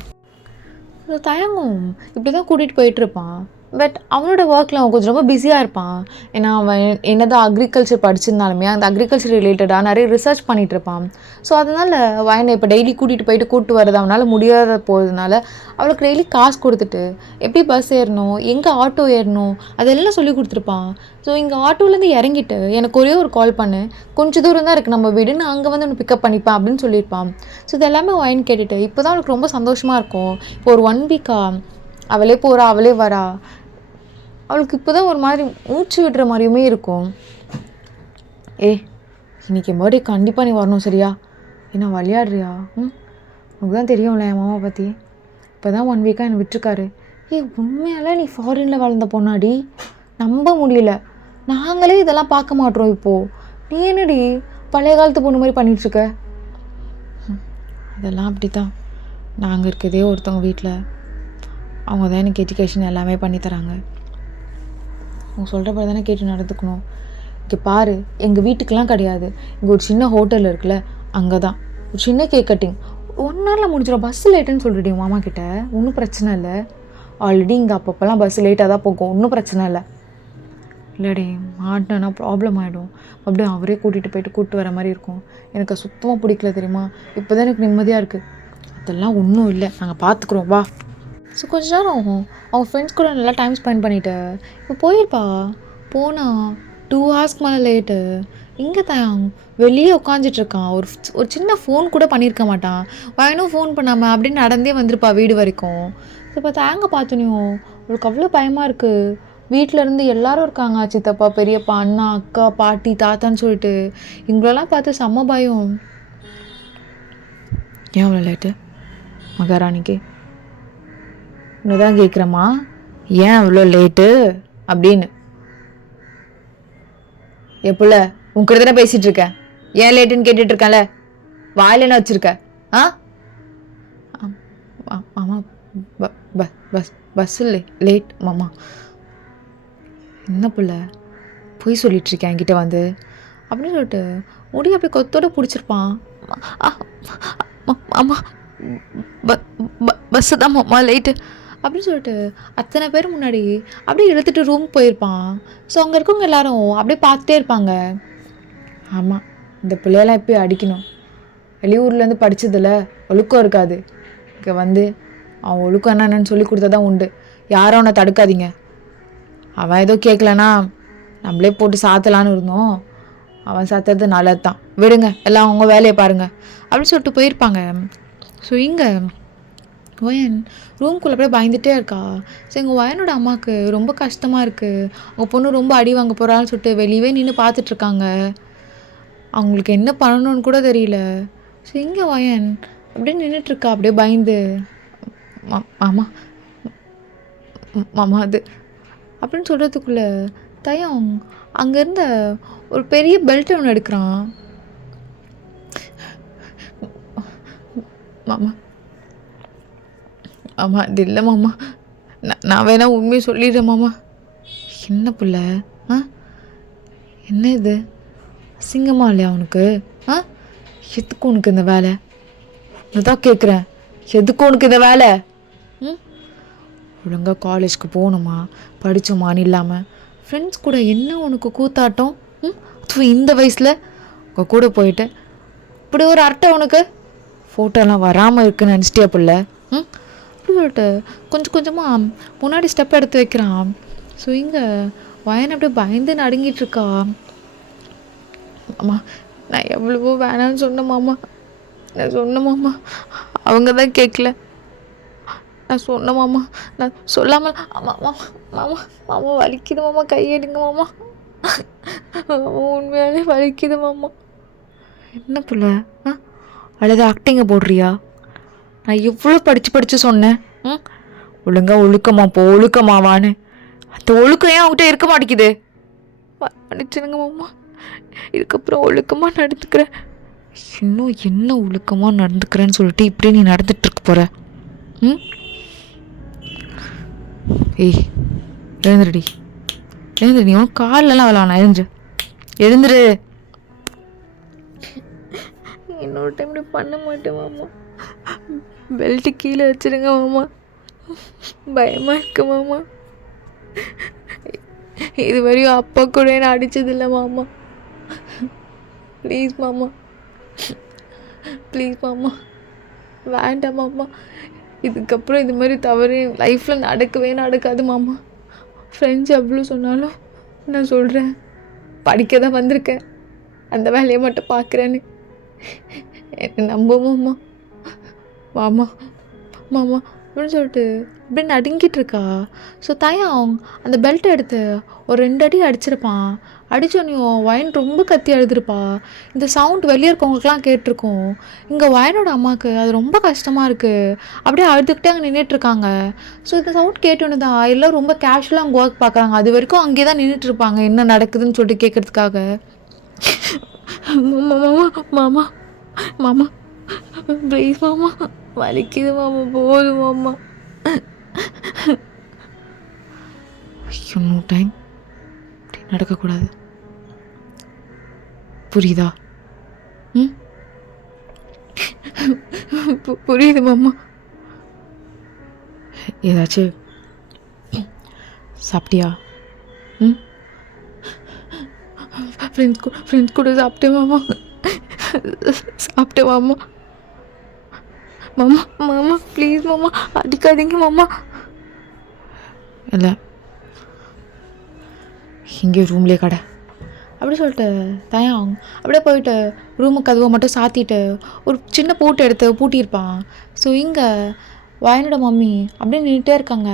ஸோ தயங்கும் இப்படி தான் கூட்டிகிட்டு போயிட்டுருப்பான். பட் அவனோட ஒர்க்கில் அவன் கொஞ்சம் ரொம்ப பிஸியாக இருப்பான். ஏன்னா அவன் என்னதான் அக்ரிகல்ச்சர் படிச்சிருந்தாலுமே அந்த அக்ரிகல்ச்சர் ரிலேட்டடாக நிறைய ரிசர்ச் பண்ணிகிட்டு இருப்பான். ஸோ அதனால் வயனை இப்போ டெய்லி கூட்டிகிட்டு வர்றது அவனால் முடியாத போகிறதுனால அவளுக்கு டெய்லி காசு கொடுத்துட்டு எப்படி பஸ் ஏறணும், எங்கே ஆட்டோ ஏறணும் அதெல்லாம் சொல்லி கொடுத்துருப்பான். ஸோ இங்கே ஆட்டோலேருந்து இறங்கிட்டு எனக்கு ஒரே ஒரு கால் பண்ணு, கொஞ்சம் தூரம் தான் இருக்குது நம்ம வீடு, நான் அங்கே வந்து ஒன்று பிக்கப் பண்ணிப்பேன் அப்படின்னு சொல்லியிருப்பான். ஸோ இது எல்லாமே வயன் கேட்டுட்டு இப்போ தான் அவளுக்கு ரொம்ப சந்தோஷமாக இருக்கும். இப்போ ஒரு 1 வீக்காக அவளே போகிறா, அவளே வரா. அவளுக்கு இப்போ தான் ஒரு மாதிரி மூச்சு விடுற மாதிரியுமே இருக்கும். இன்றைக்கி பர்த்டே கண்டிப்பாக நீ வரணும் சரியா? என்ன விளையாடுறியா? உனக்கு தான் தெரியும்ல என் மாமா பற்றி. இப்போ தான் 1 வீக்காக என்னை விட்டுருக்காரு. உண்மையால நீ ஃபாரினில் வளர்ந்த பொண்ணாடி, நம்ப முடியல. நாங்களே இதெல்லாம் பார்க்க மாட்டோம் இப்போது. நீ என்னடி பழைய காலத்து பொண்ணு மாதிரி பண்ணிகிட்ருக்க? அதெல்லாம் அப்படி தான். நாங்கள் இருக்கிறதே ஒருத்தவங்க வீட்டில், அவங்க தான் எனக்கு எஜுகேஷன் எல்லாமே பண்ணித்தராங்க. அவங்க சொல்கிறப்ப தானே கேட்டு நடந்துக்கணும். இங்கே பாரு, எங்கள் வீட்டுக்கெலாம் கிடையாது, இங்கே ஒரு சின்ன ஹோட்டல் இருக்குல்ல, அங்கே தான் ஒரு சின்ன கேக் கட்டிங் 1 ஹவரில் முடிஞ்சிடும். பஸ்ஸு லேட்டுன்னு சொல்லிட்டு மாமா கிட்ட ஒன்றும் பிரச்சனை இல்லை. ஆல்ரெடி இங்கே அப்பப்போலாம் பஸ்ஸு லேட்டாக தான் போகும், ஒன்றும் பிரச்சனை இல்லை. இல்லைடி, மாட்டினா ப்ராப்ளம் ஆகிடும். அப்படியே அவரே கூப்பிட்டு வர மாதிரி இருக்கும். எனக்கு சுத்தமாக பிடிக்கல தெரியுமா? இப்போ தான் எனக்கு நிம்மதியாக இருக்குது. அதெல்லாம் ஒன்றும் இல்லை, நாங்கள் பார்த்துக்குறோம் வா. ஸோ கொஞ்ச நேரம் ஆகும். அவங்க ஃப்ரெண்ட்ஸ் கூட நல்லா டைம் ஸ்பெண்ட் பண்ணிவிட்டு இப்போ போயிருப்பா. போனால் 2 ஹவர்ஸ்க்கு மேலே லேட்டு. இங்கே தான் வெளியே உட்காந்துட்ருக்கான். ஒரு ஒரு சின்ன ஃபோன் கூட பண்ணியிருக்க மாட்டான். வயனும் ஃபோன் பண்ணாமல் அப்படின்னு நடந்தே வந்திருப்பா வீடு வரைக்கும். இப்போ தேங்க பார்த்தோனையும் அவளுக்கு அவ்வளோ பயமாக இருக்குது. வீட்டிலேருந்து எல்லாரும் இருக்காங்க, சித்தப்பா, பெரியப்பா, அண்ணா, அக்கா, பாட்டி, தாத்தான்னு சொல்லிட்டு. இவங்களெல்லாம் பார்த்து செம்ம பயம். ஏன் அவ்வளோ லேட்டு மகாராணிக்கு? இன்னும் கேட்குறேம்மா, ஏன் அவ்வளோ லேட்டு அப்படின்னு. எப்பல உங்ககிட்ட தானே பேசிகிட்டு இருக்கேன், ஏன் லேட்டுன்னு கேட்டுட்டு இருக்கேன்ல, வாயில் என்ன வச்சுருக்க? ஆ மாமா பஸ் லேட் மாமா. என்ன பிள்ளை பொய் சொல்லிகிட்ருக்கேன் என்கிட்ட வந்து அப்படின்னு சொல்லிட்டு முடி அப்படியே கொத்தோட பிடிச்சிருப்பான். ஆமா பஸ்ஸு தான் மாமா லேட்டு அப்படின்னு சொல்லிட்டு அத்தனை பேர் முன்னாடி அப்படியே இழுத்துட்டு ரூம் போயிருப்பான். ஸோ அங்கே இருக்கவங்க எல்லாரும் அப்படியே பார்த்துட்டே இருப்பாங்க. ஆமாம், இந்த பிள்ளையெல்லாம் எப்போயும் அடிக்கணும். வெளியூர்லேருந்து படித்ததில் ஒழுக்கம் இருக்காது. இங்கே வந்து அவன் ஒழுக்கம் என்னென்னு சொல்லி கொடுத்தா தான் உண்டு. யாரும் அவனை தடுக்காதீங்க. அவன் ஏதோ கேட்கலன்னா நம்மளே போட்டு சாத்தலான்னு இருந்தோம். அவன் சாத்துறது நல்லது தான், விடுங்க, எல்லாம் அவங்க வேலையை பாருங்கள் அப்படின்னு சொல்லிட்டு போயிருப்பாங்க. ஸோ இங்கே வயன் ரூம்குள்ளே அப்படியே பயந்துகிட்டே இருக்கா. ஸோ எங்கள் வயனோட அம்மாவுக்கு ரொம்ப கஷ்டமாக இருக்குது. அவங்க பொண்ணு ரொம்ப அடி வாங்க போகிறான்னு சொல்லிட்டு வெளியவே நின்று பார்த்துட்ருக்காங்க. அவங்களுக்கு என்ன பண்ணணும்னு கூட தெரியல. ஸோ இங்கே வயன் அப்படியே நின்றுட்டுருக்கா அப்படியே பயந்து. மாமா மாமா அது அப்படின்னு சொல்கிறதுக்குள்ளே தயம் அங்கேருந்த ஒரு பெரிய பெல்ட் ஒன்று எடுக்கிறான். மாமா மாமா இது இல்லை மாமா, நான் வேணா உண்மையை சொல்லிடுறேன் மாமா. என்ன புள்ள? ஆ என்ன இது அசிங்கமா இல்லையா உனக்கு? ஆ எதுக்கு உனக்கு இந்த வேலை? நான் கேட்குறேன், எதுக்கு உனக்கு இந்த வேலை? ஒழுங்காக காலேஜ்க்கு போகணுமா, படித்தோமான்னு இல்லாமல் ஃப்ரெண்ட்ஸ் கூட என்ன உனக்கு கூத்தாட்டம்? அதுவும் இந்த வயசில் உங்கள் கூட போயிட்டு இப்படி ஒரு அர்ட்டை உனக்கு. ஃபோட்டோலாம் வராமல் இருக்குன்னு நினச்சிட்டியா பிள்ளை? அப்படி சொல்லிட்டு கொஞ்சம் கொஞ்சமாக முன்னாடி ஸ்டெப் எடுத்து வைக்கிறான். ஸோ இங்கே வயன் அப்படியே பயந்து நடுங்கிட்டுருக்கா. அம்மா நான் எவ்வளவோ வேணான்னு சொன்னேன் மாமா, நான் சொன்னேன் மாமா, அவங்க தான் கேட்கல. நான் சொன்னேன் மாமா, நான் சொல்லாமல். ஆமாம் மாமா மாமா மாமா வலிக்குது மாமா, கையெடுங்க மாமா, உண்மையாலே வலிக்குது மாமா. என்ன பிள்ளை அழுத ஆக்டிங்க போடுறியா? நான் எவ்வளோ படித்து சொன்னேன், ஒழுங்கா ஒழுக்கமா போ, ஒழுக்கமாவான்னு. அந்த ஒழுக்கம் ஏன் அவங்ககிட்ட இருக்க மாட்டேங்குது? மன்னிச்சிடுங்க மாமா, இதுக்கப்புறம் ஒழுக்கமாக நடந்துக்கிறேன். இன்னும் என்ன ஒழுக்கமாக நடந்துக்கிறேன்னு சொல்லிட்டு இப்படியே நீ நடந்துட்டுருக்க போகிற? ஏய் எழுந்துருடி, எழுந்துரு. நீ உன் காலெல்லாம் விளாட்னா, எழுந்துரு. இன்னொரு டைம் இப்படி பண்ண மாட்டேன் மாமா, பெல்ட்டு கீழே வச்சுருங்க மாமா, பயமாக இருக்கு மாமா. இது வரையும் அப்பா கூட என்ன அடித்ததில்லை மாமா. ப்ளீஸ் மாமா, ப்ளீஸ் மாமா, வேண்டாம் மாமா. இதுக்கப்புறம் இது மாதிரி தவறு லைஃப்பில் நடக்காது மாமா. ஃப்ரெண்ட்ஸ் எவ்வளோ சொன்னாலும் நான் சொல்கிறேன், படிக்க தான் வந்திருக்கேன், அந்த வேலையை மட்டும் பார்க்குறேன்னு என்னை நம்புவோம்மா மாமா மாமா அப்படின்னு சொல்லிட்டு இப்படி நடுங்கிட்டுருக்கா. ஸோ தயம் அந்த பெல்ட்டை எடுத்து ஒரு 2 அடி அடிச்சிருப்பான். அடித்தோன்னையும் வயன் ரொம்ப கத்தி அழுதுருப்பா. இந்த சவுண்ட் வெளியே இருக்கவங்களுக்குலாம் கேட்டிருக்கோம். இங்கே வயனோட அம்மாவுக்கு அது ரொம்ப கஷ்டமாக இருக்குது. அப்படியே அழுதுகிட்டே அங்கே நின்றுட்டுருக்காங்க. ஸோ இந்த சவுண்ட் கேட்டோன்னு தான் எல்லாம் ரொம்ப கேஷுவலாக அங்கே ஒர்க் பார்க்குறாங்க. அது வரைக்கும் அங்கே தான் நின்றுட்டுருப்பாங்க என்ன நடக்குதுன்னு சொல்லிட்டு கேட்குறதுக்காக. மாமா மாமா மாமா ப்ளீஸ் மாமா, வலிக்குது மாமா, போதும் மாமா. இன்னும் டைம் இப்படி நடக்கக்கூடாது, புரியுதா? புரியுது மாமா. ஏதாச்சும் சாப்பிட்டியா? ஃப்ரெண்ட்ஸ் கூட சாப்பிட்டேன் மாமா, சாப்பிட்டேன் மாமா. மாமா மாமா ப்ளீஸ் மாமா, அடிக்காதீங்க மாமா. இல்லை, இங்கே ரூம்லேயே கடை, அப்படி சொல்லிட்டு தயம் அப்படியே போயிட்டு ரூமுக்கு கதவை மட்டும் சாத்திட்டு ஒரு சின்ன பூட்டு எடுத்து பூட்டியிருப்பான். ஸோ இங்கே வயனோட மம்மி அப்படியே நின்றுட்டே இருக்காங்க.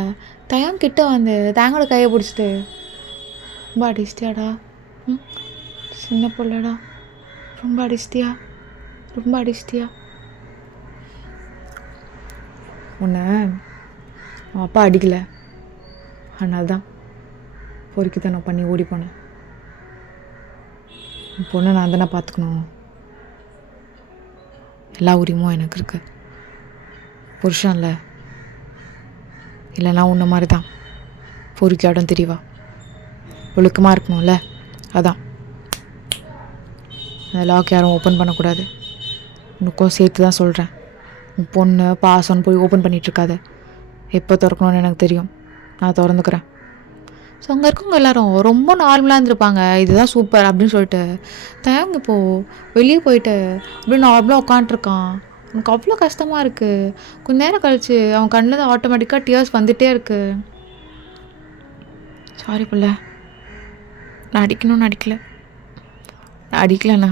தயம் கிட்ட வந்து தேங்கோட கையை பிடிச்சிட்டு, ரொம்ப அடிச்சிட்டியாடா, ம் சின்ன பிள்ளடா, ரொம்ப அடிச்சிட்டியா, ரொம்ப அடிச்சிட்டியா, உன்னை அவன் அப்பா அடிக்கலை, அதனால தான் பொறுக்கித்தனம் பண்ணி ஓடி போனேன். என் பொண்ணை நான் தானே பார்த்துக்கணும், எல்லா உரிமையும் எனக்கு இருக்கு. புருஷன் இல்லைன்னா உன்ன மாதிரி தான் பொறுக்கியாடும் தெரியவா, ஒழுக்கமாக இருக்கணும்ல, அதான் அந்த லாக் யாரும் ஓப்பன் பண்ணக்கூடாது. உனக்கும் சேர்த்து தான் சொல்கிறேன். உன் பொண்ணு பாசம்னு போய் ஓப்பன் பண்ணிகிட்ருக்காத. எப்போ திறக்கணும்னு எனக்கு தெரியும், நான் திறந்துக்கிறேன். ஸோ அங்கே இருக்கவங்க எல்லோரும் ரொம்ப நார்மலாக இருந்திருப்பாங்க. இதுதான் சூப்பர் அப்படின்னு சொல்லிட்டு தேங்க இப்போது வெளியே போயிட்டு அப்படியே நார்மலாக உட்காண்ட்ருக்கான். எனக்கு அவ்வளோ கஷ்டமாக இருக்குது. கொஞ்ச நேரம் கழிச்சு அவன் கண்ணில் தான் ஆட்டோமேட்டிக்காக டியர்ஸ் வந்துகிட்டே இருக்குது. சாரி பிள்ளை, நான் அடிக்கணும்னு அடிக்கலை. நான் அடிக்கலைண்ணா,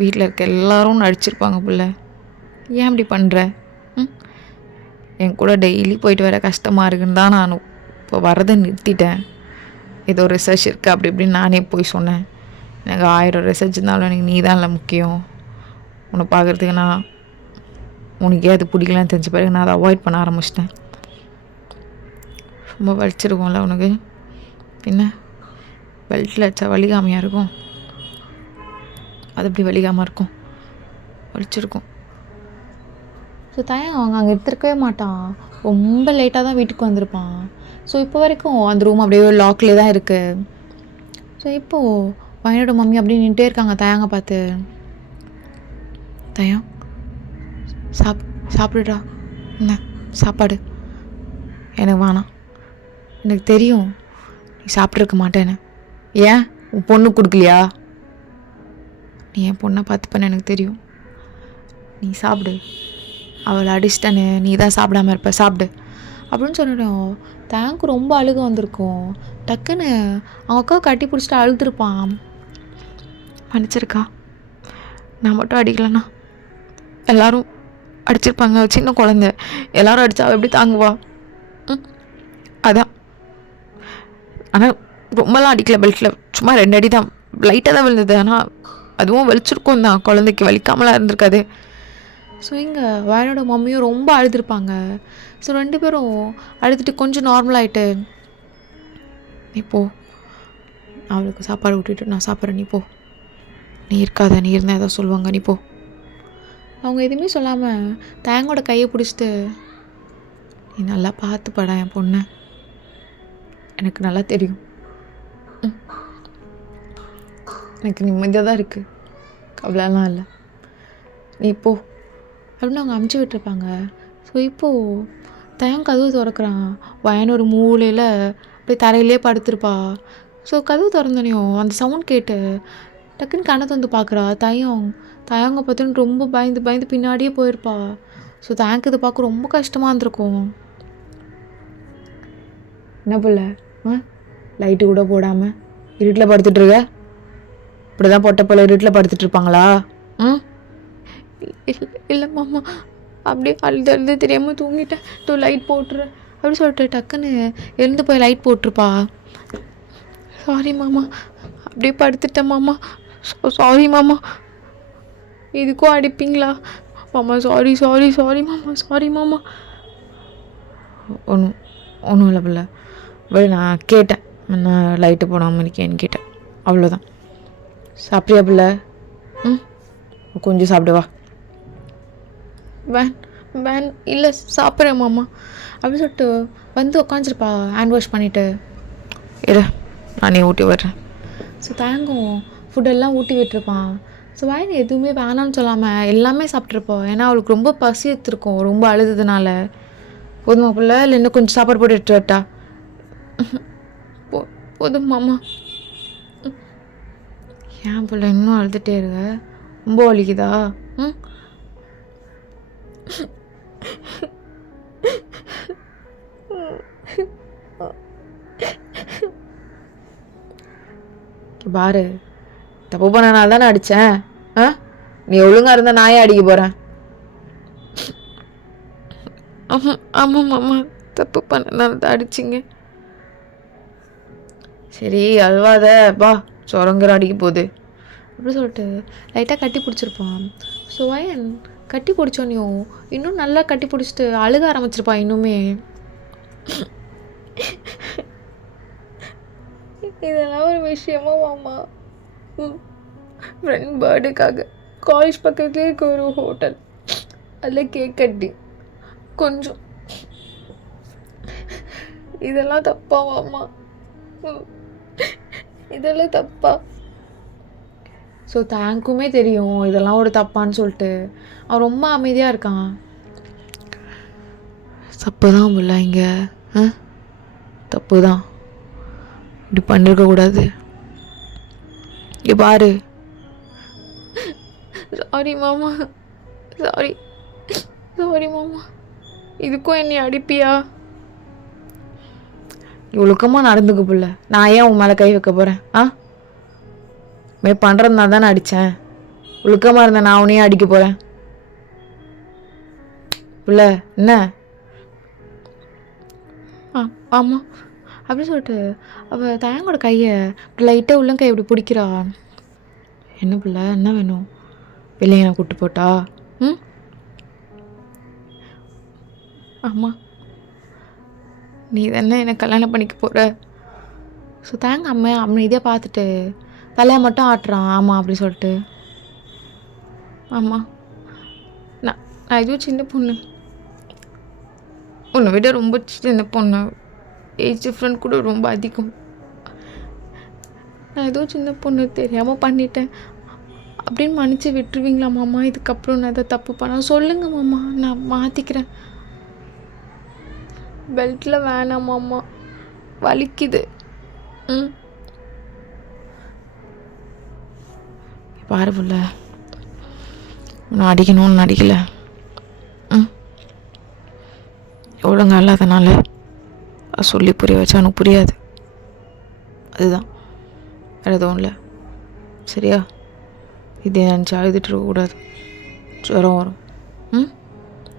வீட்டில் இருக்க எல்லோரும் நடிச்சிருப்பாங்க பிள்ளை. ஏன் இப்படி பண்ணுற? என் கூட டெய்லி போயிட்டு வர கஷ்டமாக இருக்குன்னு தான் நான் இப்போ வரதை நிறுத்திட்டேன். ஏதோ ரிசர்ச் இருக்குது அப்படி இப்படின்னு நானே போய் சொன்னேன். எனக்கு 1000 ரிசர்ச் இருந்தாலும் எனக்கு நீ தான் இல்லை முக்கியம். உன்னை பார்க்குறதுக்கு நான் உனக்கே அது பிடிக்கலன்னு தெரிஞ்ச பிறகு நான் அதை அவாய்ட் பண்ண ஆரம்பிச்சிட்டேன். ரொம்ப வலிச்சிருக்கும்ல உனக்கு? பின்ன பெல்ட்டில் வச்சா வலிக்காமையாக இருக்கும்? அது எப்படி வலிக்காமல் இருக்கும்? வலிச்சிருக்கும். ஸோ தயம் அவங்க அங்கே எடுத்துருக்கவே மாட்டான். ரொம்ப லேட்டாக தான் வீட்டுக்கு வந்திருப்பான். ஸோ இப்போ வரைக்கும் அந்த ரூம் அப்படியே லாக்லேயே தான் இருக்குது. ஸோ இப்போது வயனோட மம்மி அப்படியே நின்றுட்டே இருக்காங்க தயாங்க பார்த்து. தயம் சாப்பிடுடா, என்ன சாப்பாடு எனக்கு வேணாம். எனக்கு தெரியும் நீ சாப்பிட்ருக்க மாட்டேன்னு. ஏன் உன் பொண்ணு கொடுக்கலையா? நீ என் பொண்ணை பார்த்துப்பேன்னு எனக்கு தெரியும். நீ சாப்பிடு, அவளை அடிச்சிட்டேன்னு நீ தான் சாப்பிடாம இருப்ப, சாப்பிடு அப்படின்னு சொன்னோம். தேங்க்கு ரொம்ப அழுக வந்திருக்கும். டக்குன்னு அவங்க அக்கா கட்டி பிடிச்சிட்டு அழுதுருப்பான். மன்னிச்சிருக்கா, நான் மட்டும் அடிக்கலண்ணா எல்லோரும் அடிச்சிருப்பாங்க. சின்ன குழந்தை, எல்லோரும் அடித்தா எப்படி தாங்குவா? அதான். ஆனால் ரொம்பலாம் அடிக்கல, பெல்ட்டில் சும்மா 2 அடி தான், லைட்டாக தான் விழுந்தது. ஆனால் அதுவும் வலிச்சிருக்கும் தான், குழந்தைக்கு வலிக்காமலாம் இருந்திருக்காது. ஸோ இங்கே வயனோட மம்மியும் ரொம்ப அழுதுருப்பாங்க. ஸோ 2 பேரும் அழுதுட்டு கொஞ்சம் நார்மலாகிட்டு, நீ போ, அவளுக்கு சாப்பாடு விட்டுட்டு நான் சாப்பிட்றேன், நீ போ, நீ இருக்காத, நீ இருந்தால் ஏதோ சொல்லுவாங்க, நீ போ. அவங்க எதுவுமே சொல்லாமல் தேங்கோட கையை பிடிச்சிட்டு, நீ நல்லா பார்த்துப்படா என் பொண்ணை, எனக்கு நல்லா தெரியும், எனக்கு நிம்மதியாக தான் இருக்குது, கவலைலாம் இல்லை, நீ போ அப்படின்னு அவங்க அமுச்சு விட்டுருப்பாங்க. ஸோ இப்போது தயம் கதவு திறக்கிறான். வயன் ஒரு மூலையில் அப்படியே தரையிலே படுத்திருப்பா. ஸோ கதவு திறந்தனையும் அந்த சவுண்ட் கேட்டு டக்குன்னு கண்ணை வந்து பார்க்குறா. தயங்க பார்த்துன்னு ரொம்ப பயந்து பின்னாடியே போயிருப்பா. ஸோ தயங்கு இதை பார்க்க ரொம்ப கஷ்டமாக இருந்திருக்கும். என்ன பிள்ளை, லைட்டு கூட போடாமல் இருட்டில் படுத்துட்ருக்க? இப்படி தான் பொட்டை பிள்ளை இருட்டில் படுத்துட்ருப்பாங்களா? இல்லை மாமா, அப்படியே அழுது தெரியாமல் தூங்கிட்டேன், லைட் போட்டுரு அப்படி சொல்லிட்டு டக்குன்னு எழுந்து போய் லைட் போட்டிருப்பா. சாரி மாமா, அப்படியே படுத்துட்டேன் மாமா, சாரி மாமா, இதுக்கும் அடிப்பீங்களா மாமா? சாரி மாமா, சாரி மாமா. ஒன்றும் இல்லை பிள்ளை, நான் கேட்டேன், நான் லைட்டு போடாமல் இருக்கேன்னு கேட்டேன், அவ்வளோதான். சாப்பிட்றியா பிள்ளை? கொஞ்சம் சாப்பிடுவா. வேன் இல்லை, சாப்பிட்றேன் மாமா அப்படின்னு சொல்லிட்டு வந்து உட்காந்துருப்பா ஹேண்ட் வாஷ் பண்ணிவிட்டு. இரு, நானே ஊட்டி விட்றேன். ஸோ தேங்கும் ஃபுட்டெல்லாம் ஊட்டி விட்டுருப்பான். ஸோ வயன் எதுவுமே வேணான்னு சொல்லாமல் எல்லாமே சாப்பிட்ருப்போம். ஏன்னா அவளுக்கு ரொம்ப பசி எடுத்துருக்கும் ரொம்ப அழுதுனால. போதுமா பிள்ளை, இல்லை இன்னும் கொஞ்சம் சாப்பாடு போட்டு எடுத்து வரட்டா? போதும் மாமா. ஏன் பிள்ளை இன்னும் அழுதுகிட்டே இருக்க? ரொம்ப வலிக்குதா? பாரு, தப்பு பண்ணனால தானே அடித்தேன். ஆ, நீ ஒழுங்காக இருந்தால் நான் ஏன் அடிக்க போகிறேன்? ஆமாம் ஆமாம் மாமா, தப்பு பண்ணனால தான் அடிச்சிங்க. சரி அழுவாத, பா சொரங்கிற அடிக்க போகுது அப்படி சொல்லிட்டு லைட்டாக கட்டி பிடிச்சிருப்பான். ஸோ வயன் கட்டி பிடிச்சோன்னையும் இன்னும் நல்லா கட்டி பிடிச்சிட்டு அழுக ஆரம்பிச்சிருப்பான் இன்னுமே. இதெல்லாம் ஒரு விஷயமா மாமா? ஃப்ரெண்ட் பர்த்டேக்காக காலேஜ் பக்கத்துலேயே இருக்க ஒரு ஹோட்டல், அதில் கேக் கட்டி கொஞ்சம், இதெல்லாம் தப்பா மாமா? இதெல்லாம் தப்பா? ஸோ தேங்க்குமே தெரியும் இதெல்லாம் ஒரு தப்பான்னு சொல்லிட்டு அவன் ரொம்ப அமைதியாக இருக்கான். தப்பு தான் புள்ள, இங்கே தப்பு தான், இப்படி பண்ணிருக்கக்கூடாது. இங்கே பாரு. சாரி மாமா, சாரி சாரி மாமா. இதுக்கும் என்னை அடிப்பியா? ஒழுக்கமாக நடந்துக்க புள்ள, நான் ஏன் உன் மேலே கை வைக்க போகிறேன்? பண்ணுறதுனா தானே அடித்தேன். ஒழுக்கமாக இருந்தேன், நான் உன்னையே அடிக்க போகிறேன் புள்ள? என்ன? ஆமாம் அப்படின்னு சொல்லிட்டு அவள் தயங்கோட கையை லைட்டாக உள்ளங்கை இப்படி பிடிக்கிறா. என்ன பிள்ளை, என்ன வேணும்? பிள்ளைங்க நான் கூப்பிட்டு போட்டா? ஆமாம், நீ தானே என்னை கல்யாணம் பண்ணிக்க போகிற. ஸோ தேங்க அமைதியாக பார்த்துட்டு தலையை மட்டும் ஆட்டுறான். ஆமாம் அப்படி சொல்லிட்டு. ஆமாம், நான் எதுவும் சின்ன பொண்ணு, உன்னை விட ரொம்ப சின்ன பொண்ணு, ஏஜ் டிஃப்ரெண்ட் கூட ரொம்ப அதிகம். நான் ஏதோ சின்ன பொண்ணு தெரியாமல் பண்ணிட்டேன் அப்படின்னு மன்னிச்சு விட்டுருவீங்களா மாமா? இதுக்கப்புறம் நான் எதாவது தப்பு பண்ண சொல்லுங்கள் மாமா, நான் மாற்றிக்கிறேன். பெல்ட்டில் வேணாம் மாமா, வலிக்குது. பாரு புள்ள, நான் அடிக்கணும்னு அடிக்கலை. ஒழுங்கா இல்லாதனால சொல்லி புரிய வச்சா எனக்கு புரியாது, அதுதான், வேறு எதுவும் இல்லை. சரியா? இதே நினச்சி அழுதுட்டு இருக்கக்கூடாது, ஜுரம் வரும்.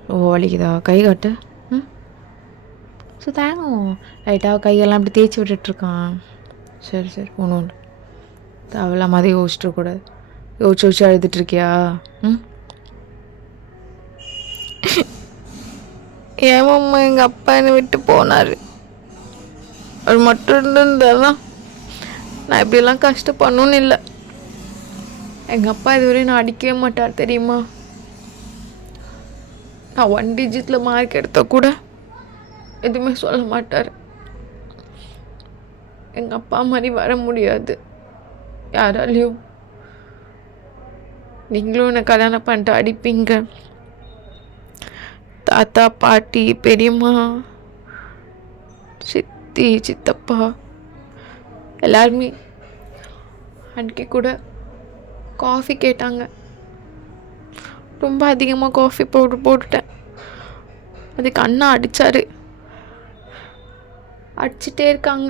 ரொம்ப வலிக்குதா? கை காட்டு. ஸோ தேங்கும் லைட்டாக கையெல்லாம் இப்படி தேய்ச்சி விட்டுட்ருக்கான். சரி சரி, ஒன்று ஒன்று தேவையில்லாம மாதிரி யோசிச்சுட்ருக்கூடாது. யோசிச்சு அழுதுட்ருக்கியா? ஏமாம்மா, எங்கள் அப்பா என்னை விட்டு போனார், அது மட்டும் இருந்திருந்தாலும் நான் இப்படியெல்லாம் கஷ்டப்படணும்னு இல்லை. எங்கள் அப்பா இதுவரையும் நான் அடிக்கவே மாட்டார் தெரியுமா? நான் 1 டிஜிட்டில் மார்க் எடுத்த கூட எதுவுமே சொல்ல மாட்டார். எங்கள் அப்பா மாதிரி வர முடியாது யாராலையும். நீங்களும் என்னை கல்யாணம் பண்ணிட்டு அடிப்பீங்க. தாத்தா, பாட்டி, பெரியம்மா, சித்தி, சித்தப்பா எல்லாருமே அன்றைக்கி கூட காஃபி கேட்டாங்க. ரொம்ப அதிகமாக காஃபி பவுடர் போட்டுட்டேன். அதுக்கு அண்ணா அடித்தார். அடிச்சிட்டே இருக்காங்க.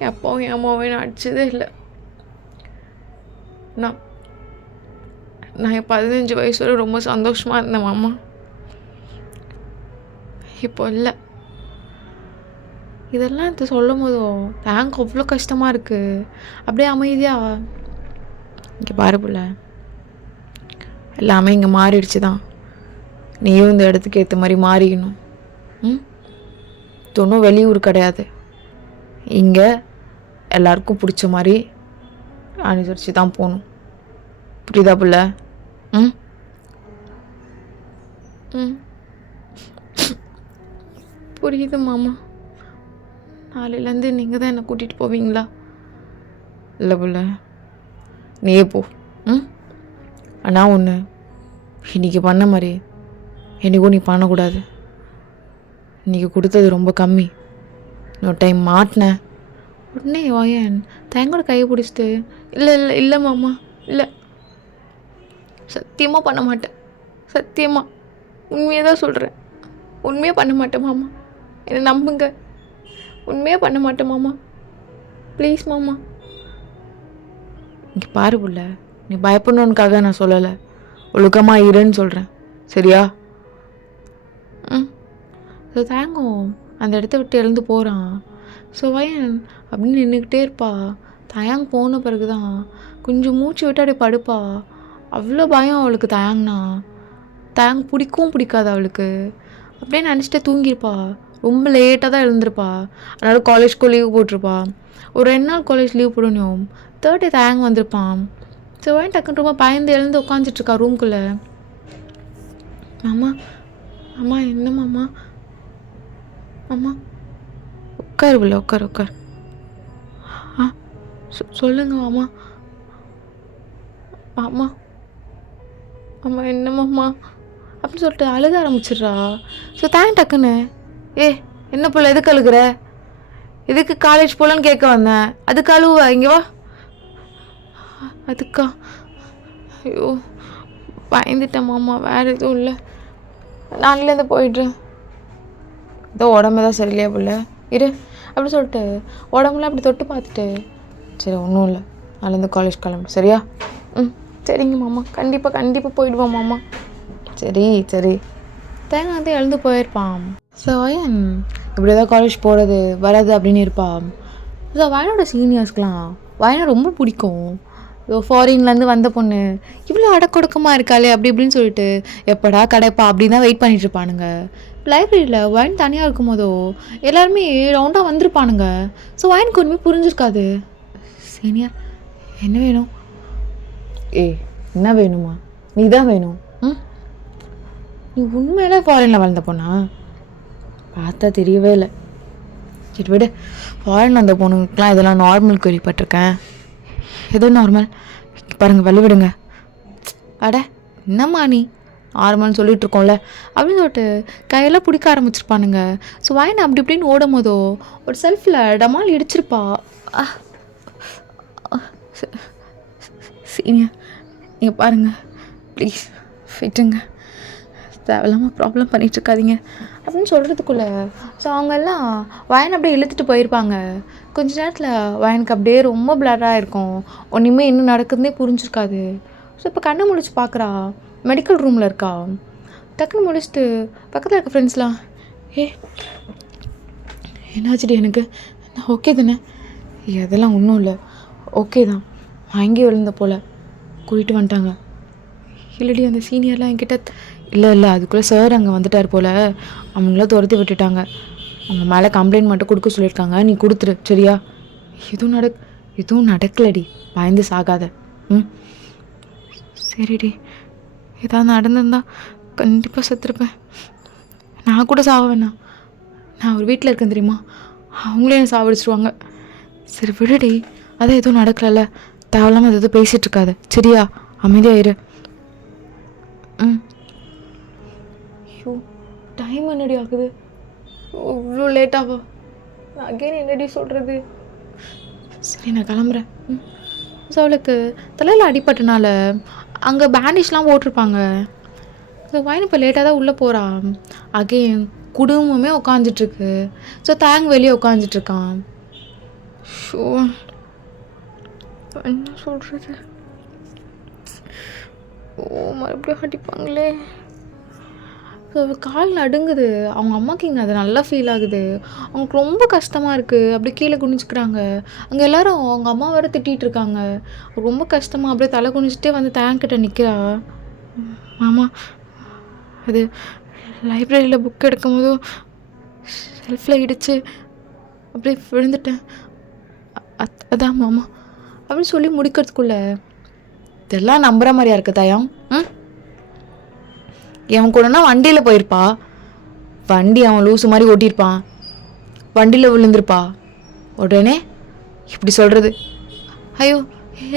என் அப்பாவும் என் அம்மாவும் நான் அடித்ததே இல்லை. நான் என் 15 வயசு வரை ரொம்ப சந்தோஷமாக இருந்தேன் மாமா. இப்போ இல்லை. இதெல்லாம் இது சொல்லும் போதும் தேங்க் அவ்வளோ கஷ்டமாக இருக்குது. அப்படியே அமைதியாக இங்கே பாரு புள்ள, எல்லாமே இங்கே மாறிடுச்சு தான். நீயும் இந்த இடத்துக்கு ஏற்ற மாதிரி மாறிக்கணும். ஒன்றும் வெளியூர் கிடையாது. இங்கே எல்லாருக்கும் பிடிச்ச மாதிரி அனுசரித்து தான் போகணும். புரியுதா புள்ள? புரியுது மாமா. நாளையிலேருந்து நீங்கள் தான் என்னை கூட்டிகிட்டு போவீங்களா? இல்லை புள்ள, நீயே போ. ஆனால் ஒன்று, இன்றைக்கி பண்ண மாதிரி என்றைக்கும் நீ பண்ணக்கூடாது. இன்றைக்கி கொடுத்தது ரொம்ப கம்மி. இன்னொரு டைம் மாட்டினேன் உடனே வாயன் தேங்கோட கையை பிடிச்சிட்டு இல்லை இல்லை இல்லை மாமா, இல்லை, சத்தியமாக பண்ண மாட்டேன், சத்தியமாக உண்மையாக தான் சொல்கிறேன், உண்மையாக பண்ண மாட்டேன் மாமா, என்னை நம்புங்க, உண்மையாக பண்ண மாட்டேன் மாமா, ப்ளீஸ் மாமா, இங்கே பாரு புள்ள, நீ பயப்படணுன்னுக்காக நான் சொல்லலை, ஒழுக்கமாக இருன்னு சொல்கிறேன், சரியா? ம். ஸோ தேங்கும் அந்த இடத்த விட்டு எழுந்து போகிறான். ஸோ வயன் அப்படின்னு நின்றுக்கிட்டே இருப்பா. தயாங் போன பிறகு தான் கொஞ்சம் மூச்சு விட்டு அப்படியே படுப்பா. அவ்வளோ பயம் அவளுக்கு தயாங்னா. தயாங் பிடிக்கவும் பிடிக்காது அவளுக்கு. அப்படியே நினச்சிட்டே தூங்கியிருப்பா. ரொம்ப லேட்டாக தான் எழுந்திருப்பா. அதனால காலேஜ்க்கும் லீவ் போட்டிருப்பா. ஒரு 2 நாள் காலேஜ் லீவ் போடணும். 3rd டே தயாங் வந்திருப்பான். ஸோ வயன் டக்குன்னு ரொம்ப பயந்து எழுந்து உட்காந்துட்ருக்கா ரூம்குள்ளே. மாமா அம்மா என்ன மாமா? அம்மா உட்காரு பிள்ளை, உட்காரு உட்காரு. ஆ சொல்லுங்க மாமா. மாமா அம்மா என்னம்மாம்மா அப்படின்னு சொல்லிட்டு அழுக ஆரம்பிச்சிடுறா. ஸோ டக்குன்னு என்ன பிள்ளை எதுக்கு அழுகிற? எதுக்கு காலேஜ் போகலன்னு கேட்க வந்தேன், அதுக்கு அழுவ? இங்கே வா. அதுக்கா? ஐயோ பயந்துட்டேன் மாமா, வேறு எதுவும் இல்லை, நாளையிலேருந்து போயிடுறேன். ஏதோ உடம்பு தான் சரியில்லையா பிள்ளை, இரு அப்படி சொல்லிட்டு உடம்புலாம் அப்படி தொட்டு பார்த்துட்டு, சரி ஒன்றும் இல்லை, நாளைலேருந்து காலேஜ் கிளம்பு, சரியா? ம் சரிங்க மாமா, கண்டிப்பாக போயிடுவோம் மாமா. சரி சரி. தேங்காய் வந்து எழுந்து போயிருப்பான். ஸோ வயன் இப்படி தான் காலேஜ் போகிறது வராது அப்படின்னு இருப்பான். ஸோ வயனோட சீனியர்ஸ்க்கெலாம் வயனை ரொம்ப பிடிக்கும். ஃபாரின்லேருந்து வந்த பொண்ணு இவ்வளோ அடக்கொடுக்கமாக இருக்காளே அப்படி இப்படின்னு சொல்லிட்டு எப்படா கிடைப்பா அப்படின்னு தான் வெயிட் பண்ணிகிட்ருப்பானுங்க. லைப்ரரியில் வயன் தனியாக இருக்கும் போதோ எல்லாருமே ரவுண்டாக வந்திருப்பானுங்க. ஸோ வயனுக்கு ஒன்றுமே புரிஞ்சிருக்காது. சீனியர் என்ன வேணும்? என்ன வேணுமா? நீ தான் வேணும். நீ உண்மையிலே ஃபாரினில் வளர்ந்த பொண்ணா? பார்த்தா தெரியவே இல்லை. சரி விடு, ஃபாரின் வந்த பொண்ணுங்களுக்குலாம் இதெல்லாம் நார்மல் கேள்விப்பட்டிருக்கேன். ஏதோ நார்மல் பாருங்கள், வழி விடுங்க. அட என்னம்மா நீ நார்மல்னு சொல்லிட்டு இருக்கோம்ல அப்படின்னு சொல்லிட்டு கையெல்லாம் பிடிக்க ஆரம்பிச்சிருப்பானுங்க. ஸோ வயனை அப்படி இப்படின்னு ஓடும் போதோ ஒரு செல்ஃபில் டமால் இடிச்சிருப்பா. சீனியர் நீங்கள் பாருங்கள் ப்ளீஸ் ஃபிட்டுங்க, தேவையில்லாமல் ப்ராப்ளம் பண்ணிகிட்ருக்காதீங்க அப்படின்னு சொல்கிறதுக்குள்ளே ஸோ அவங்கெல்லாம் வயன் அப்படியே இழுத்துட்டு போயிருப்பாங்க. கொஞ்ச நேரத்தில் வயனுக்கு அப்படியே ரொம்ப பிளராக இருக்கும், ஒன்றுமே என்ன நடக்குதுன்னே புரிஞ்சிருக்காது. ஸோ இப்போ கண்ணை முழிச்சு பார்க்குறா, மெடிக்கல் ரூமில் இருக்கா. டக்குன்னு முடிச்சுட்டு பக்கத்தில் இருக்க ஃப்ரெண்ட்ஸ்லாம் என்னாச்சுடி எனக்கு, நான் ஓகே தானே? அதெல்லாம் ஒன்றும் இல்லை, ஓகே தான், வாங்கி விழுந்த போல் கூட்டிகிட்டு வந்துட்டாங்க. இல்லடி அந்த சீனியர்லாம் என்கிட்ட இல்லை அதுக்குள்ளே சார் அங்கே வந்துட்டார் போல், அவங்களாம் துரத்தி விட்டுட்டாங்க, அவங்க மேலே கம்ப்ளைண்ட் மட்டும் கொடுக்க சொல்லியிருக்காங்க, நீ கொடுத்துரு சரியா? எதுவும் நடக்கலடி, பயந்து சாகாத. சரிடி, ஏதாவது நடந்திருந்தா கண்டிப்பாக செத்துருப்பேன், நான் கூட சாக வேணாம், நான் ஒரு வீட்டில் இருக்கேன் தெரியுமா, அவங்களே என்னை சாவடிச்சிருவாங்க. சரி விடுடி, அதான் எதுவும் நடக்கலல்ல, தேவையில்லாமல் எதுவும் பேசிகிட்ருக்காத சரியா? அமைதியாக இரு. ஐயோ டைம் என்னடி ஆகுது, இவ்வளோ லேட்டாவா? நான் அகெயின் என்னடி சொல்கிறது? சரி நான் கிளம்புறேன். ஸோ அவளுக்கு தலையில் அடிப்பட்டனால அங்கே பேண்டிஷ்லாம் போட்டிருப்பாங்க. ஸோ வயன் இப்போ லேட்டாக தான் உள்ளே போகிறான். அகெயின் குடும்பமே உட்காந்துட்ருக்கு. ஸோ தேங் வெளியே உட்காந்துட்ருக்கான். ஷோ என்ன சொல்கிறது? மறுபடியும் அடிப்பாங்களே. ஸோ கால் நடுங்குது. அவங்க அம்மாவுக்கு இங்கே அது நல்லா ஃபீல் ஆகுது. அவங்களுக்கு ரொம்ப கஷ்டமாக இருக்குது. அப்படியே கீழே குனிஞ்சிக்கிறாங்க. அங்கே எல்லோரும் அவங்க அம்மா வேறு திட்டிகிட்ருக்காங்க. ரொம்ப கஷ்டமாக அப்படியே தலை குனிஞ்சிட்டே வந்து தேங்கிட்ட நிற்கிறா. மாமா அது லைப்ரரியில் புக் எடுக்கும் போதும் செல்ஃபில் இடித்து அப்படியே விழுந்துட்டேன், அதான் மாமா அப்படின்னு சொல்லி முடிக்கிறதுக்குள்ளே இதெல்லாம் நம்புகிற மாதிரியா இருக்குது தயம்? எவன் கூடனா வண்டியில் போயிருப்பா, வண்டி அவன் லூசு மாதிரி ஓட்டியிருப்பான், வண்டியில் விழுந்திருப்பா, உடனே இப்படி சொல்கிறது. ஐயோ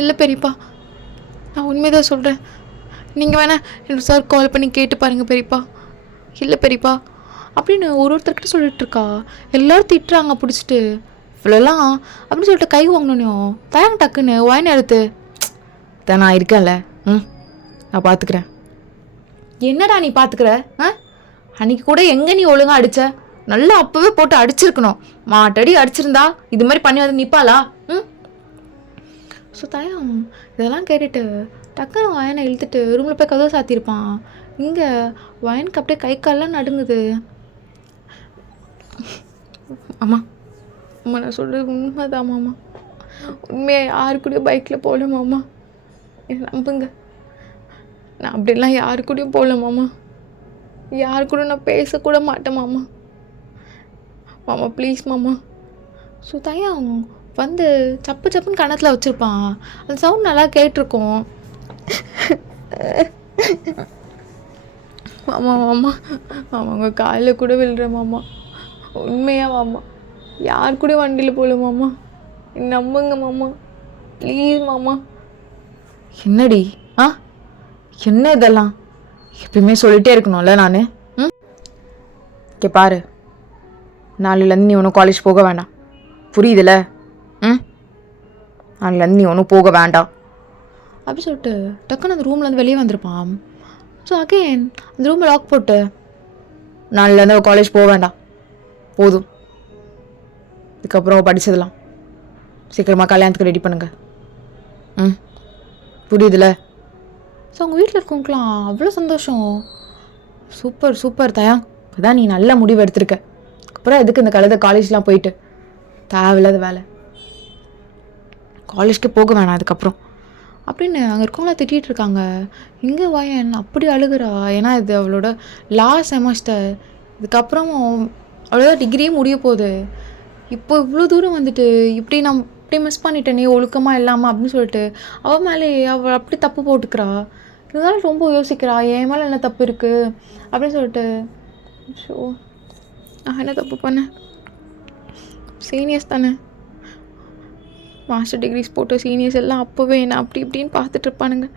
இல்லை பெரியப்பா, நான் உண்மைதான் சொல்கிறேன், நீங்கள் வேணால் என்னோட சார் கால் பண்ணி கேட்டு பாருங்கள் பெரியப்பா. இல்லை பெரியப்பா அப்படின்னு ஒருத்தர்கிட்ட சொல்லிகிட்ருக்கா. எல்லோரும் திட்டுறாங்க பிடிச்சிட்டு. இவ்வளோலாம் அப்படின்னு சொல்லிட்டு கை வாங்கினோம் தயாங்க டக்குன்னு வாயின் எடுத்து தான் நான் இருக்கேன்ல, நான் பார்த்துக்கிறேன். என்னடா நீ பார்த்துக்கிற? அன்றைக்கி கூட எங்கே நீ ஒழுங்காக அடித்த? நல்லா அப்போவே போட்டு அடிச்சிருக்கணும், மாட்டடி அடிச்சிருந்தா இது மாதிரி பண்ணி வந்து நிற்பாளா? ஸோ தயம் இதெல்லாம் கேட்டுட்டு டக்குன்னு வயனை இழுத்துட்டு ரூமில் போய் கதவை சாத்தியிருப்பான். இங்கே வயனுக்கு அப்படியே கை கால்லாம் நடுங்குது. அம்மா அம்மா நான் சொல்கிறது உண்மைதான் மாமா. உண்மையாக யாரு கூடயும் பைக்கில் போகல மாமா. என்ன நம்புங்க. நான் அப்படிலாம் யாரு கூடயும் போகல மாமா. யாரு கூட நான் பேசக்கூட மாட்டேன் மாமா. மாமா ப்ளீஸ் மாமா. ஸோ தயம் வந்து சப்பு சப்புன்னு கணத்தில் வச்சுருப்பான். அந்த சவுண்ட் நல்லா கேட்டிருக்கோம். மாமா மாமா மாமா உங்கள் காலில் கூட விழுறேன் மாமா. உண்மையாக மாமா யார் கூட வண்டியில் போகல மாமா. நம்புங்க மாமா ப்ளீஸ் மாமா. என்னடி என்ன இதெல்லாம் எப்பயுமே சொல்லிகிட்டே இருக்கணும்ல நான். ஓகே பாரு, நாளையிலேருந்து நீ ஒன்றும் காலேஜ் போக வேண்டாம், புரியுதுல? நாளையிலேருந்து நீ ஒன்றும் போக வேண்டாம் அப்படி சொல்லிட்டு டக்குன்னு அந்த ரூம்லேருந்து வெளியே வந்திருப்பான். ஸோ அகெயின் அந்த ரூமை லாக் போட்டு நாளையிலேருந்து காலேஜ் போக வேண்டாம், போதும், இதுக்கப்புறம் படித்ததெல்லாம் சீக்கிரமாக கல்யாணத்துக்கு ரெடி பண்ணுங்க. புரியுதுல? ஸோ அவங்க வீட்டில் இருக்கவங்களாம் அவ்வளோ சந்தோஷம். சூப்பர் சூப்பர் தயம், அதான் நீ நல்ல முடிவு எடுத்திருக்க. அப்புறம் எதுக்கு இந்த கழுத காலேஜ்லாம் போயிட்டு தேவையில்லாத வேலை, காலேஜ்க்கு போக வேணாம் அதுக்கப்புறம் அப்படின்னு அங்கே இருக்கவங்களாம் திட்டிகிட்டு இருக்காங்க. இங்கே வயன் அப்படி அழுகிறா. ஏன்னா இது அவளோட லாஸ்ட் செமஸ்டர், இதுக்கப்புறமும் அவ்வளோதான் டிகிரியே முடிய போகுது. இப்போ இவ்வளோ தூரம் வந்துட்டு இப்படி மிஸ் பண்ணிட்டேனே ஒழுக்கமாக இல்லாமல் அப்படின்னு சொல்லிட்டு அவள் மேலே அவள் அப்படி தப்பு போட்டுக்கிறா. இருந்தாலும் ரொம்ப யோசிக்கிறா, என் மேலே என்ன தப்பு இருக்குது அப்படின்னு சொல்லிட்டு. ஷோ நான் என்ன தப்பு பண்ணேன்? சீனியர்ஸ் தானே, மாஸ்டர் டிகிரிஸ் போட்ட சீனியர்ஸ் எல்லாம் அப்போவே என்ன அப்படி இப்படின்னு பார்த்துட்ருப்பானுங்க.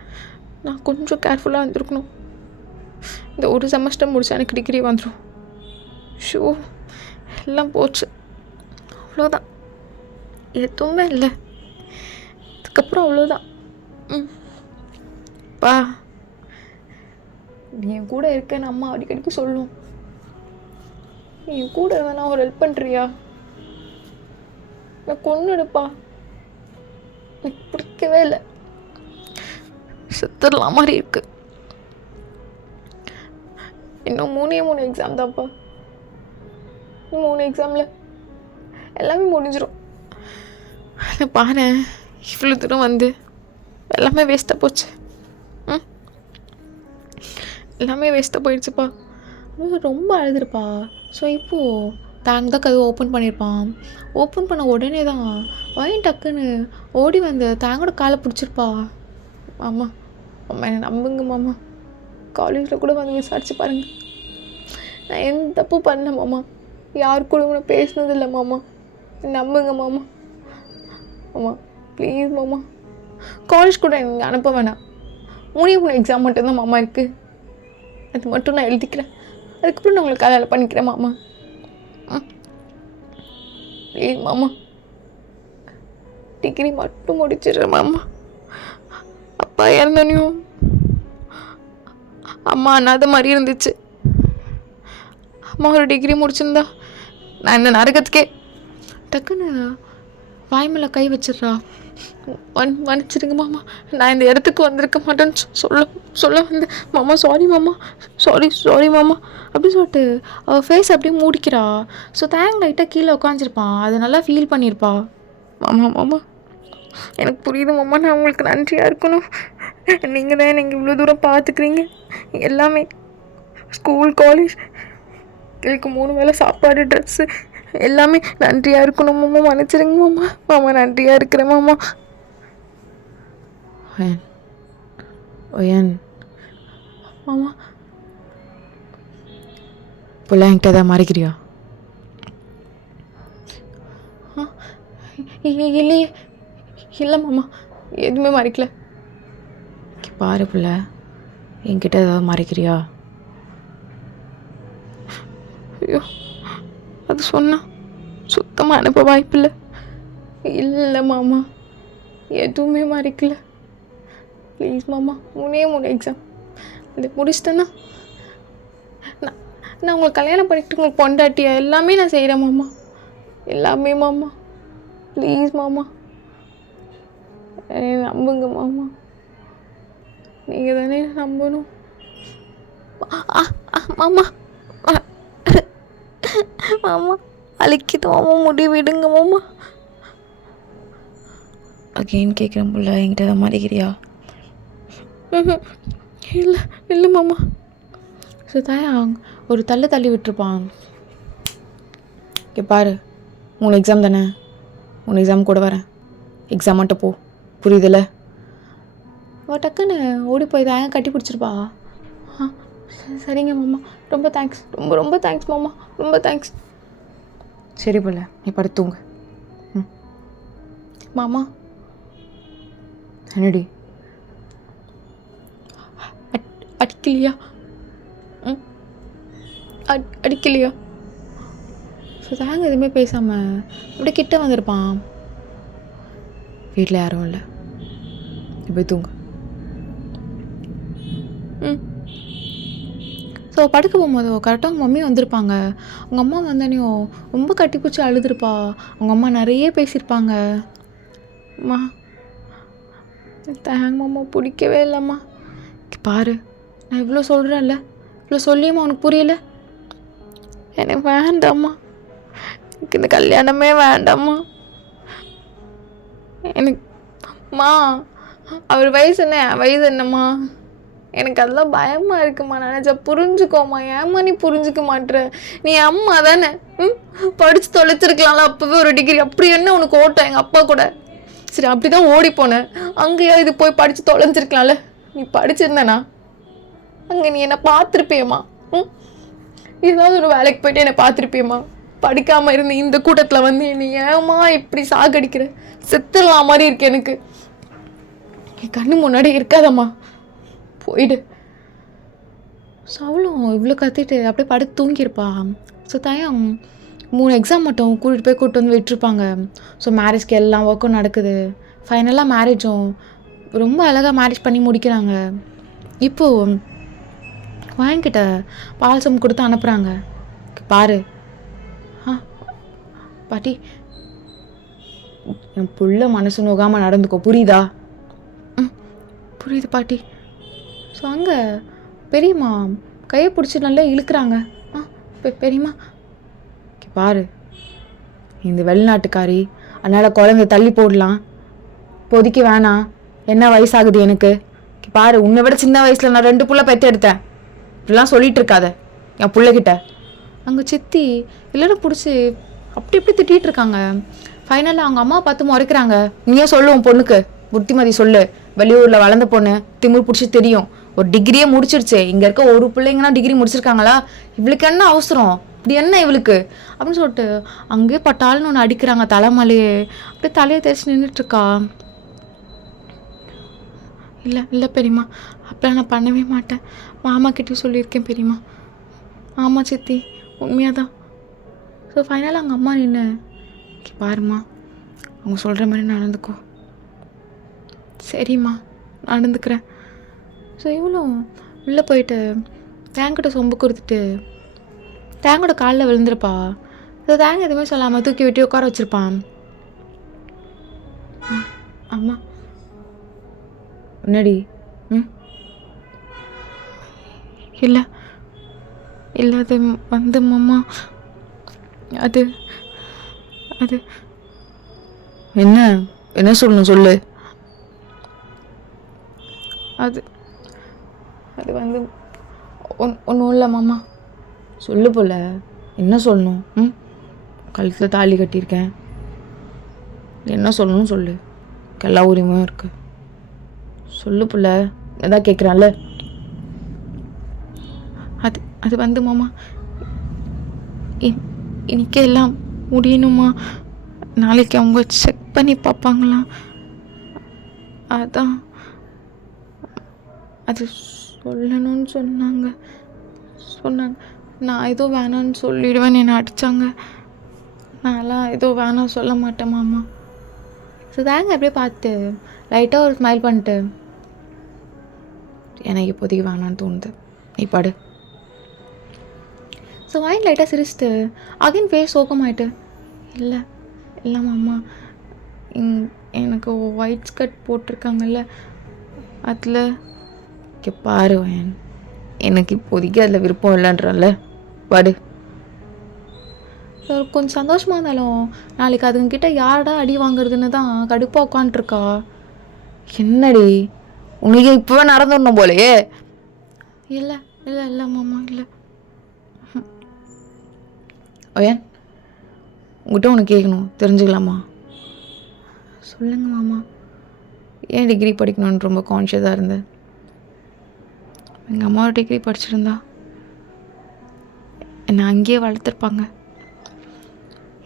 நான் கொஞ்சம் கேர்ஃபுல்லாக இருந்திருக்கணும். இந்த ஒரு செமஸ்டர் முடிச்சா எனக்கு டிகிரி வந்துடும். ஷோ எல்லாம் போச்சு, அவ்வளோதான், எதுவுமே இல்லை இதுக்கப்புறம், அவ்வளோதான். பா நீ என் கூட இருக்கேன்னு அம்மா அடிக்கடிக்கு சொல்லும். நீ என் கூட இருந்தா ஒரு ஹெல்ப் பண்ணுறியா? நான் கொன்னுடுப்பா, எனக்கு பிடிக்கவே இல்லை, செத்துடலாம் மாதிரி இருக்கு. இன்னும் 3 எக்ஸாம் தான்ப்பா. 3 எக்ஸாமில் எல்லாமே முடிஞ்சிடும். பாரு இவ்வளோ தூரம் வந்து எல்லாமே வேஸ்ட்டாக போச்சு. எல்லாமே வேஸ்ட்டாக போயிடுச்சுப்பா. ரொம்ப அழுதுருப்பா. ஸோ இப்போது தேங்க் தான் கதவு ஓப்பன் பண்ணியிருப்பான். ஓப்பன் பண்ண உடனே தான் வயன் டக்குன்னு ஓடி வந்து தேங்கோட காலை பிடிச்சிருப்பா. மாமா அம்மா என்னை நம்புங்க மாமா, காலேஜில் கூட வந்து விசாரிச்சு பாருங்கள், நான் எந்த தப்பு பண்ணல மாமா, யார் கூட நான் பேசினதில்லை மாமா, நம்புங்க மாமா. மாமா ப்ளீஸ் மாமா, காலேஜ் கூட எனக்கு அனுப்ப வேணாம், 3 எக்ஸாம் மட்டும்தான் மாமா இருக்குது, அது மட்டும் நான் எழுதிக்கிறேன், அதுக்கப்புறம் நான் உங்களுக்கு கல்யாணம் பண்ணிக்கிறேன் மாமா. ப்ளீஸ் மாமா, டிகிரி மட்டும் முடிச்சிடுறேன் மாமா. அப்பா இறந்தனையும் அம்மா அண்ணாத மாதிரி இருந்துச்சு. அம்மா ஒரு டிகிரி முடிச்சிருந்தா நான் இந்த நரகத்துக்கே. டக்குன்னு வாய் மேலே கை வச்சிடுறா. மன்னிச்சிடுங்க மாமா, நான் இந்த இடத்துக்கு வந்திருக்க மாட்டேன்னு சொல்ல வந்து மாமா சாரி மாமா, சாரி மாமா அப்படின்னு சொல்லிட்டு அவள் ஃபேஸ் அப்படியே மூடிக்கிறா. ஸோ தேங்க் லைட்டாக கீழே உட்காந்துருப்பான், அது நல்லா ஃபீல் பண்ணியிருப்பா. மாமா எனக்கு புரியுது மாமா, நான் உங்களுக்கு நன்றியாக இருக்கணும், நீங்கள் தான் நீங்கள் இவ்வளோ தூரம் பார்த்துக்கிறீங்க, எல்லாமே ஸ்கூல் காலேஜ் எனக்கு 3 வேளை சாப்பாடு ட்ரெஸ்ஸு எல்லாமே நன்றியாக இருக்கணும் மாமா, மன்னிச்சிருங்க மாமா நன்றியாக இருக்கிறேன் மாமா. ஒயன் மாமா இப்போல்லாம் என்கிட்ட எதாவது மறைக்கிறியா? இல்லையே, இல்லை மாமா எதுவுமே மறைக்கல. பாரு பிள்ளை, என்கிட்ட ஏதாவது மறைக்கிறியா? ஐயோ அது சொன்னா சுத்தமாக அனுப்ப வாய்ப்பில்லை. இல்லை மாமா எதுவுமே மறைக்கல, ப்ளீஸ் மாமா. 3 எக்ஸாம் அது முடிச்சிட்டேன்னா நான் உங்களுக்கு கல்யாணம் பண்ணிக்கிட்டு உங்களுக்கு பொண்டாட்டியா எல்லாமே நான் செய்கிறேன் மாமா, எல்லாமே மாமா, ப்ளீஸ் மாமா. என்னை நம்புங்க மாமா, நீங்கள் தானே நம்பணும். மாமா மாமா அழிக்கிது மாமா, முடி விடுங்க மாமா. அகெயின் கேட்குறேன் புள்ள, என்கிட்ட தான் மாறிக்கிறியா? இல்லை இல்லை மாமா. ஸோ தாயா ஒரு தள்ளி விட்டுருப்பான். இங்கே பாரு, 3 எக்ஸாம் தானே, 3 எக்ஸாம் கூட வரேன், எக்ஸாம் மட்டும் போ, புரியுதுல்ல? அவள் டக்குன்னு ஓடி போய் தாயா கட்டி பிடிச்சிருப்பா. சரிங்க மாமா, ரொம்ப தேங்க்ஸ், ரொம்ப தேங்க்ஸ் மாமா, ரொம்ப தேங்க்ஸ். சரி போல, நீ படுத்துங்க. மாமா என்னடி அடிக்கலையா? அடிக்கலையா? ஸோ தாங்க எதுவுமே பேசாமல் இப்படி கிட்ட வந்திருப்பான். வீட்டில் யாரும் இல்லை, இப்போ தூங்க. ஸோ படுக்க போகும்போது கரெக்டாக அவங்க மம்மி வந்திருப்பாங்க. அவங்க அம்மா வந்தானையும் ரொம்ப கட்டிப்பிடிச்சி அழுதுருப்பா. அவங்க அம்மா நிறைய பேசியிருப்பாங்க. அம்மா தேங்க் மாமா, பிடிக்கவே இல்லைம்மா. பாரு, நான் இவ்வளோ சொல்கிறேன்ல, இவ்வளோ சொல்லியுமா உனக்கு புரியல? எனக்கு வேண்டாம்மா, எனக்கு இந்த கல்யாணமே வேண்டாம்மா. எனக்கும்மா அவர் வயசு என்ன, வயசு என்னம்மா? எனக்கு அதெல்லாம் பயமாக இருக்குமா நினச்சா. புரிஞ்சுக்கோமா, ஏம்மா நீ புரிஞ்சுக்க மாட்டுற? நீ அம்மா தானே, படித்து தொலைச்சிருக்கலாம்ல அப்போவே ஒரு டிகிரி. அப்படி என்ன உனக்கு ஓட்டம் எங்கள் அப்பா கூட? சரி, அப்படி தான் ஓடி போனேன். அங்கேயா இது போய் படித்து தொலைஞ்சிருக்கலாம்ல? நீ படிச்சிருந்தேனா அங்கே நீ என்னை பார்த்துருப்பியம்மா? ஏதாவது ஒரு வேலைக்கு போய்ட்டு என்னை பார்த்துருப்பியம்மா? படிக்காமல் இருந்து இந்த கூட்டத்தில் வந்து என்னை ஏம்மா இப்படி சாகடிக்கிற? செத்துடலாம் மாதிரி இருக்கு எனக்கு. என் கண்ணு முன்னாடி இருக்காதம்மா, போயிடு. ஸோ அவளும் இவ்வளோ கத்திட்டு அப்படியே படுத்து தூங்கியிருப்பா. ஸோ தயம் 3 எக்ஸாம் மட்டும் கூட்டிகிட்டு வந்து விட்டுருப்பாங்க. ஸோ மேரேஜ்க்கு எல்லாம் ஒர்க்கும் நடக்குது. ஃபைனலாக மேரேஜும் ரொம்ப அழகாக மேரேஜ் பண்ணி முடிக்கிறாங்க. இப்போது வாங்கிக்கிட்ட பால்சம் கொடுத்து அனுப்புகிறாங்க. பாரு பாட்டி, என் புள்ள மனசு நோகாமல் நடந்துக்கோ, புரியுதா? புரியுது பாட்டி. ஸோ அங்கே பெரியம்மா கையை பிடிச்சி நல்லா இழுக்கிறாங்க. பெரியம்மா பாரு, இந்த வெளிநாட்டுக்காரி, அதனால் குழந்தை தள்ளி போடலாம், இப்போதைக்கு வேணாம். என்ன வயசாகுது எனக்கு? பாரு, உன்னை விட சின்ன வயசில் நான் 2 புள்ள பெற்று எடுத்தேன். இப்படிலாம் சொல்லிட்டு இருக்காத என் பிள்ளைகிட்ட. அங்கே சித்தி இல்லைன்னு பிடிச்சி அப்படி இப்படி திட்டிகிட்டு இருக்காங்க. ஃபைனலாக அவங்க அம்மா பார்த்து முறைக்கிறாங்க. நீயே சொல்லுவோம் பொண்ணுக்கு புத்திமதி சொல்லு, வெளியூரில் வளர்ந்த பொண்ணு, திமிர் பிடிச்சி தெரியும், ஒரு டிகிரியே முடிச்சிருச்சு. இங்கே இருக்க ஒரு பிள்ளைங்கன்னா டிகிரி முடிச்சிருக்காங்களா? இவளுக்கு என்ன அவசரம், இப்படி என்ன இவளுக்கு அப்படின்னு சொல்லிட்டு அங்கேயே பட்டாலும் ஒன்று அடிக்கிறாங்க தலைமலையே. அப்படியே தலையை தெரிச்சு நின்றுட்டுருக்கா. இல்லை இல்லை பெரியம்மா, அப்படிலாம் நான் பண்ணவே மாட்டேன். மாமா கிட்டே சொல்லியிருக்கேன் பெரியம்மா. ஆமாம் சித்தி, உண்மையாக தான். ஸோ ஃபைனலாக அவங்க அம்மா நின்று, பாரும்மா அவங்க சொல்கிற மாதிரி நடந்துக்கோ. சரிம்மா, நடந்துக்கிறேன். ஸோ இவளும் உள்ளே போயிட்டு தேங்கிட்ட சொம்பு கொடுத்துட்டு தேங்கோட காலில் விழுந்திருப்பா. ஸோ தேங்க எதுவுமே சொல்லாமல் தூக்கி விட்டு உட்கார வச்சுருப்பான். அம்மா என்னடி? இல்லை இல்லை, அது வந்து மாமா, அது அது என்ன என்ன சொல்லணும் சொல்லு. அது அது வந்து ஒன்றும் இல்லை மாமா. சொல்லு போல, என்ன சொல்லணும்? கழுத்தில் தாலி கட்டியிருக்கேன், என்ன சொல்லணும் சொல்லு. எல்லா உரிமையும் இருக்கு, சொல்லு புள்ள. எதாவது கேட்குறான்ல. அது அது வந்து மாமா, இன்னைக்கு எல்லாம் முடியணுமா? நாளைக்கு அவங்க செக் பண்ணி பார்ப்பாங்களா? அதான் அது சொல்லணும்னு சொன்னாங்க. நான் ஏதோ வேணான்னு சொல்லிடுவேன், என்னை அடித்தாங்க. நான்லாம் ஏதோ வேணாம் சொல்ல மாட்டேன் மாமா. ஸோ தாங்க அப்படியே பார்த்து லைட்டாக ஒரு ஸ்மைல் பண்ணிட்டு, எனக்கு இப்போதைக்கு வேணான்னு தோணுது, நீ படு. ஸோ வாயின் லைட்டாக சிரிச்சிட்டு அகைன் ஃபேஸ் சோகமாயிட்டு, இல்லை இல்லை மாமா, எனக்கு ஒயிட் ஸ்கர்ட் போட்டிருக்காங்கல்ல, அதில் இங்கே பாரு வயன், எனக்கு இப்போதைக்கு அதில் விருப்பம் இல்லைன்றல படு. கொஞ்சம் சந்தோஷமாக இருந்தாலும் நாளைக்கு அதுங்கிட்ட யாரடா அடி வாங்குறதுன்னு தான் கடுப்பாக உட்காண்ட்ருக்கா. என்னடி உனக்கு இப்போவே நடந்துடணும் போலையே. இல்லை இல்லை இல்லை மாமா இல்லை. ஓயன் உங்கள்கிட்ட ஒன்று கேட்கணும், தெரிஞ்சுக்கலாமா? சொல்லுங்க மாமா. ஏன் டிகிரி படிக்கணும்னு ரொம்ப கான்ஷியஸாக இருந்தேன். எங்கள் அம்மாவோட டிகிரி படிச்சிருந்தா என்னை அங்கேயே வளர்த்துருப்பாங்க.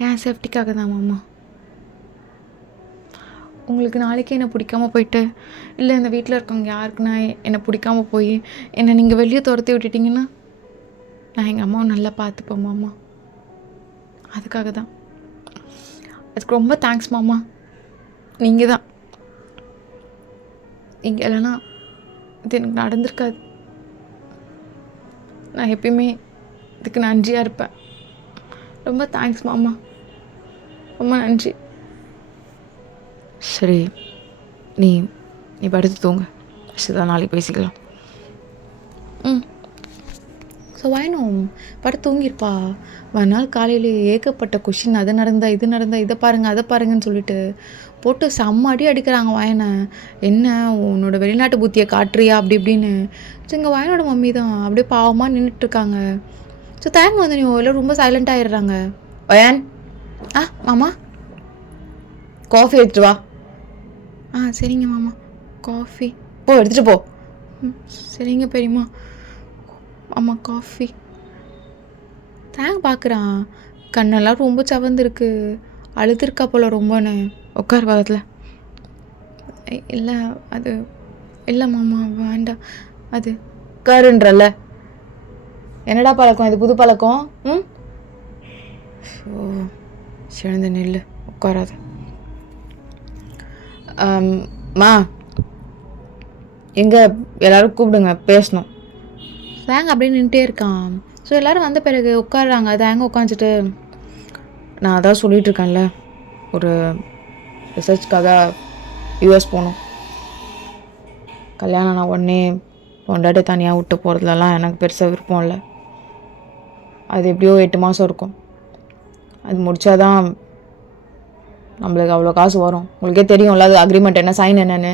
ஏன் சேஃப்டிக்காக தான் மாமா. உங்களுக்கு நாளைக்கே என்னை பிடிக்காமல் போயிட்டு, இல்லை இந்த வீட்டில் இருக்கவங்க யாருக்குன்னா என்னை பிடிக்காமல் போய் என்னை நீங்கள் வெளியே துரத்தி விட்டுட்டிங்கன்னா நான் எங்கள் அம்மாவை நல்லா பார்த்துப்பேன் மாமா. அதுக்காக தான். அதுக்கு ரொம்ப தேங்க்ஸ் மாமா. நீங்கள் தான். நீங்கள் இல்லைன்னா இது எனக்கு நடந்திருக்காது. நான் எப்பயுமே இதுக்கு நன்றியாக இருப்பேன். ரொம்ப தேங்க்ஸ் மாமா, ரொம்ப நன்றி. சரி, நீ படுத்து தூங்க. சரிதான், நாளைக்கு பேசிக்கலாம். ஸோ வேணும் படுத்து தூங்கியிருப்பா. மறுநாள் காலையில் ஏகப்பட்ட கொஷின், அது நடந்தா இது நடந்தா, இதை பாருங்கள் அதை பாருங்கன்னு சொல்லிட்டு போட்டு செம்ம அடி அடிக்கிறாங்க வயனை. என்ன உன்னோட வெளிநாட்டு புத்தியை காட்டுறியா அப்படி இப்படின்னு. ஸோ எங்கள் வயனோட மம்மி தான் அப்படியே பாவமாக நின்றுட்டுருக்காங்க. ஸோ தேங்க வந்து நீ எல்லோரும் ரொம்ப சைலண்ட் ஆகிடுறாங்க. வயன், மாமா காஃபி எடுத்துட்டு வா. சரிங்க மாமா. காஃபி போ, எடுத்துகிட்டு போ. சரிங்க பெரியம்மா. அம்மா காஃபி. தேங்க பார்க்குறான், கண்ணெல்லாம் ரொம்ப சவந்துருக்கு, அழுதுருக்கா போல் ரொம்பன்னு. உட்கார் பக்கத்தில். இல்லை அது இல்லை மாமா வேண்டாம். அது உட்காருன்றல்ல. என்னடா பழக்கம் இது, புது பழக்கம்? ஓ சிறந்த நெல், உட்காராத. மா எங்கே எல்லோரும் கூப்பிடுங்க, பேசணும். தேங்க அப்படியே நின்றுட்டே இருக்கான். ஸோ எல்லோரும் வந்த பிறகு உட்காடுறாங்க. தேங்க உட்காந்துட்டு, நான் அதான் சொல்லிகிட்ருக்கேன்ல, ஒரு ரிசர்ச்காக யூஎஸ் போகணும். கல்யாணம் நான் உடனே பொண்டாட்டி தனியாக விட்டு போகிறதுலலாம் எனக்கு பெருசாக விருப்பம் இல்லை. அது எப்படியோ 8 மாதம் இருக்கும். அது முடித்தாதான் நம்மளுக்கு அவ்வளோ காசு வரும். உங்களுக்கே தெரியும்ல அது அக்ரிமெண்ட் என்ன, சைன் என்னென்னு.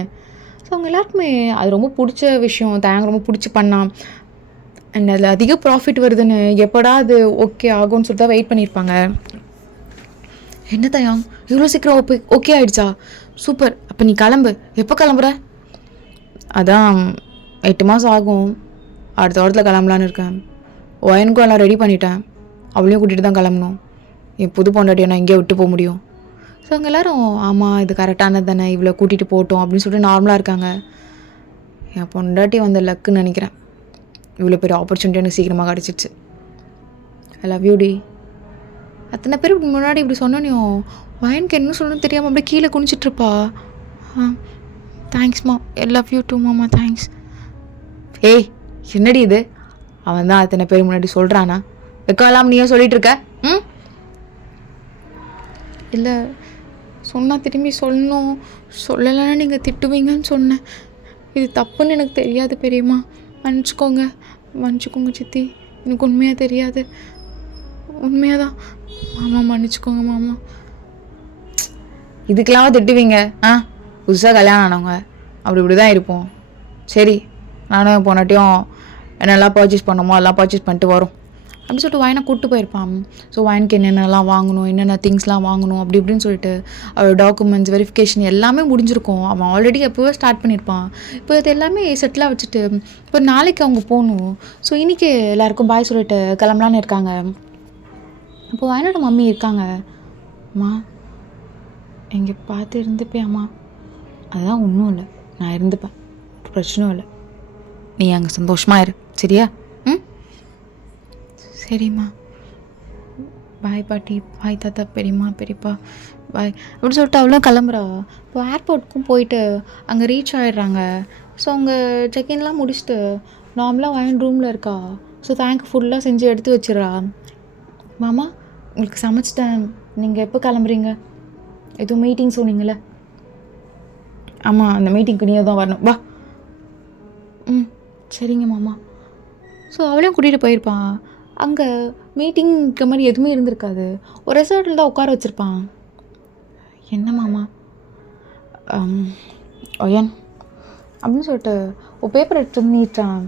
ஸோ அவங்க எல்லாருக்குமே அது ரொம்ப பிடிச்ச விஷயம். தேங்க ரொம்ப பிடிச்சி பண்ணான். அண்ட் அதில் அதிக ப்ராஃபிட் வருதுன்னு எப்படா அது ஓகே ஆகும்னு சொல்லிட்டு தான் வெயிட் பண்ணியிருப்பாங்க. என்ன தயாம் இவ்வளோ சீக்கிரம் ஓகே ஆகிடுச்சா? சூப்பர். அப்போ நீ கிளம்பு. எப்போ கிளம்புற? அதான் 8 மாதம் ஆகும். அடுத்த வாரத்தில் கிளம்பலான்னு இருக்கேன். ஒயனுக்கும் எல்லாம் ரெடி பண்ணிட்டேன். அவளையும் கூட்டிகிட்டு தான் கிளம்பணும். என் புது பொண்டாட்டியை நான் இங்கே விட்டு போக முடியும். ஸோ அவங்க எல்லோரும் ஆமாம் இது கரெக்டானது தானே, இவ்வளோ கூட்டிகிட்டு போட்டோம் அப்படின்னு சொல்லிட்டு நார்மலாக இருக்காங்க. என் பொண்டாட்டி வந்த லக்குன்னு நினைக்கிறேன். இவ்வளோ பெரிய ஆப்பர்ச்சுனிட்டி எனக்கு சீக்கிரமாக கிடச்சிச்சு. ஐ லவ் யூ டி. அத்தனை பேர் முன்னாடி இப்படி சொன்னோன்னையும் வயனுக்கு என்ன சொல்லணும்னு தெரியாமல் அப்படியே கீழே குனிச்சிட்ருப்பா. தேங்க்ஸ்மா, ஐ லவ் யூ டூ மாமா, தேங்க்ஸ். ஏய் என்னடி இது, அவன் தான் அத்தனை பேர் முன்னாடி சொல்கிறானா? வெக்கலாம் நீயே சொல்லிகிட்டு இருக்க. இல்லை சொன்னால் திரும்பி சொல்லணும், சொல்லலைன்னா நீங்கள் திட்டுவீங்கன்னு சொன்னேன். இது தப்புன்னு எனக்கு தெரியாது பெரியம்மா, மன்னிச்சிக்கோங்க சித்தி. எனக்கு உண்மையாக தெரியாது, உண்மையாக தான் மாமா, மன்னிச்சிக்கோங்க மாமா. இதுக்கெல்லாம் திட்டுவீங்க? புதுசாக கல்யாணம் ஆனவங்க அப்படி இப்படி தான் இருப்போம். சரி, நானும் போனாட்டியும் என்னெல்லாம் பர்ச்சேஸ் பண்ணோமோ எல்லாம் பர்ச்சேஸ் பண்ணிட்டு வரும் அப்படின்னு சொல்லிட்டு வயனை கூப்பிட்டு போயிருப்பான். ஸோ வயனுக்கு என்னென்னலாம் வாங்கணும், என்னென்ன திங்ஸ்லாம் வாங்கணும் அப்படி இப்படின்னு சொல்லிட்டு அவரோட டாக்குமெண்ட்ஸ் வெரிஃபிகேஷன் எல்லாமே முடிஞ்சிருக்கும். அவன் ஆல்ரெடி எப்போவே ஸ்டார்ட் பண்ணியிருப்பான். இப்போ இது எல்லாமே செட்டிலாக வச்சுட்டு இப்போ நாளைக்கு அவங்க போகணும். ஸோ இன்றைக்கி எல்லாேருக்கும் பாய் சொல்லிட்டு கிளம்பலான்னு இருக்காங்க. இப்போ வயனோட மம்மி இருக்காங்க. அம்மா எங்கே பார்த்து இருந்துப்பேன் அம்மா. அதுதான் ஒன்றும் இல்லை, நான் இருந்துப்பேன், பிரச்சனையும் இல்லை. நீ அங்கே சந்தோஷமாக இரு, சரியா? சரிம்மா. பாய் பாட்டி, பாய் தாத்தா, பெரியம்மா, பெரியப்பா, பாய் அப்படின்னு சொல்லிட்டு அவ்வளோ கிளம்புறா. இப்போ ஏர்போர்ட்டுக்கும் போயிட்டு அங்கே ரீச் ஆகிடுறாங்க. ஸோ அவங்க செக்இன்லாம் முடிச்சுட்டு நார்மலாக வயன் ரூமில் இருக்கா. ஸோ தேங்க் ஃபுல்லாக செஞ்சு எடுத்து வச்சிடறா. மாமா உங்களுக்கு சமைச்சிட்டேன், நீங்கள் எப்போ கிளம்புறீங்க? எதுவும் மீட்டிங் சொன்னீங்களே? ஆமாம், அந்த மீட்டிங்க்கு நீ தான் வரணும். வா. ம், சரிங்க மாமா. ஸோ அவளையும் கூட்டிகிட்டு போயிருப்பான். அங்கே மீட்டிங்க்கு மாதிரி எதுவுமே இருந்திருக்காது. ஒரு ரெசார்ட்டில் தான் உட்கார வச்சுருப்பான். என்ன மாமா? ஒயன் அப்படின்னு சொல்லிட்டு ஒரு பேப்பர் எடுத்து வந்து நீட்டான்.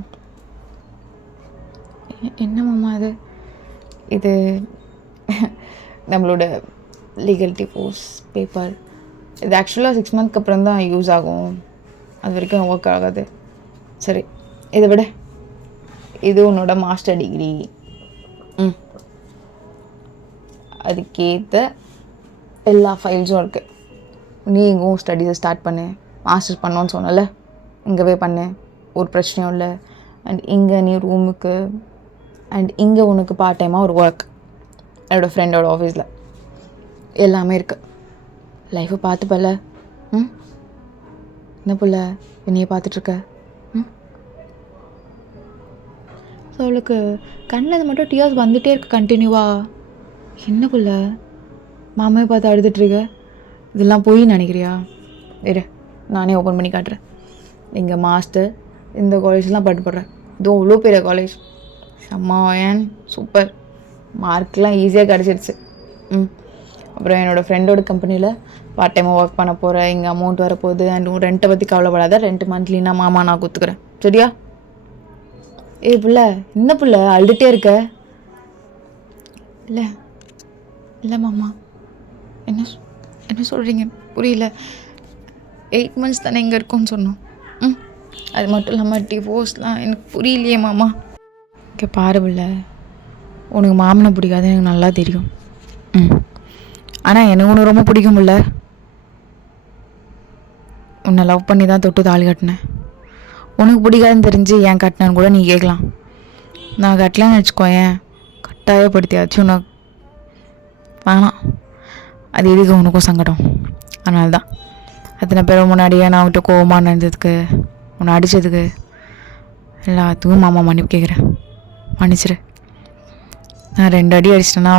என்ன மாமா இது? இது நம்மளோட லீகல் டிவோர்ஸ் பேப்பர். இது ஆக்சுவலாக 6 மந்த்க்கு அப்புறம் தான் யூஸ் ஆகும். அது வரைக்கும் ஒர்க் ஆகாது. சரி, இதை விட இது உன்னோட மாஸ்டர் டிகிரி. அதுக்கேற்ற எல்லா ஃபைல்ஸும் இருக்குது. நீ எங்கும் ஸ்டடீஸை ஸ்டார்ட் பண்ணு. மாஸ்டர்ஸ் பண்ணோன்னு சொன்னல, இங்கேவே பண்ணு, ஒரு பிரச்சனையும் இல்லை. அண்ட் இங்கே நீ ரூமுக்கு அண்ட் இங்கே உனக்கு பார்ட் டைமாக ஒரு ஒர்க் என்னோடய ஃப்ரெண்டோட ஆஃபீஸில் எல்லாமே இருக்குது. லைஃப்பை பார்த்துப்பல. என்ன புள்ள என்னையே பார்த்துட்ருக்க? ஸோ அவளுக்கு கண்ணில் அது மட்டும் டியர்ஸ் வந்துகிட்டே இருக்கு கண்டினியூவாக. என்ன புள்ள மாமாவை பார்த்து அழுதுட்ருக்க? இதெல்லாம் போய் நினைக்கிறியா? இரு, நானே ஓப்பன் பண்ணி காட்டுறேன். எங்கள் மாஸ்டர் இந்த காலேஜ்லாம் பாட்டு போடுறேன். இதுவும் அவ்வளோ பெரிய காலேஜ். செம்மாயன், சூப்பர். மார்க்லாம் ஈஸியாக கிடச்சிருச்சு. அப்புறம் என்னோடய ஃப்ரெண்டோட கம்பெனியில் பார்ட் டைமாக ஒர்க் பண்ண போகிறேன். இங்கே அமௌண்ட் வரப்போகுது. அண்ட் ரெண்ட்டை பற்றி கவலைப்படாத. ரெண்ட் மந்த்லினா மாமா நான் கொடுத்துக்குறேன், சரியா? புள்ள என்ன புள்ள அழுதுகிட்டே இருக்க? இல்லை இல்லை மாமா. என்ன சொல்கிறீங்க? புரியல. 8 மந்த்ஸ் தானே இங்கே இருக்கோன்னு சொன்னோம். அது மட்டும் இல்லாமல் டிவோர்ஸ்லாம் எனக்கு புரியலையே மாமா. இங்கே பாரு புள்ள, உனக்கு மாமனை பிடிக்காதுன்னு எனக்கு நல்லா தெரியும். ஆனால் எனக்கு உனக்கு ரொம்ப பிடிக்கும் புள்ள. உன்னை லவ் பண்ணி தான் தொட்டு தாலி கட்டினேன். உனக்கு பிடிக்காதுன்னு தெரிஞ்சு ஏன் கட்டினேன்னு கூட நீ கேட்கலாம். நான் கட்டலன்னு வச்சுக்கோயேன், கட்டாயப்படுத்தியாச்சும் உனக்கு வேணாம். அது எதுக்கு உனக்கும் சங்கடம்? அதனால தான் அத்தனை பேர் முன்னாடியே நான் அவன்கிட்ட கோவமாக நடந்ததுக்கு, உன்னை அடித்ததுக்கு எல்லாத்துக்கும் மாமா மன்னிப்பு கேட்குறேன். மன்னிச்சிரு. நான் 2 அடி அடிச்சிட்டேன்னா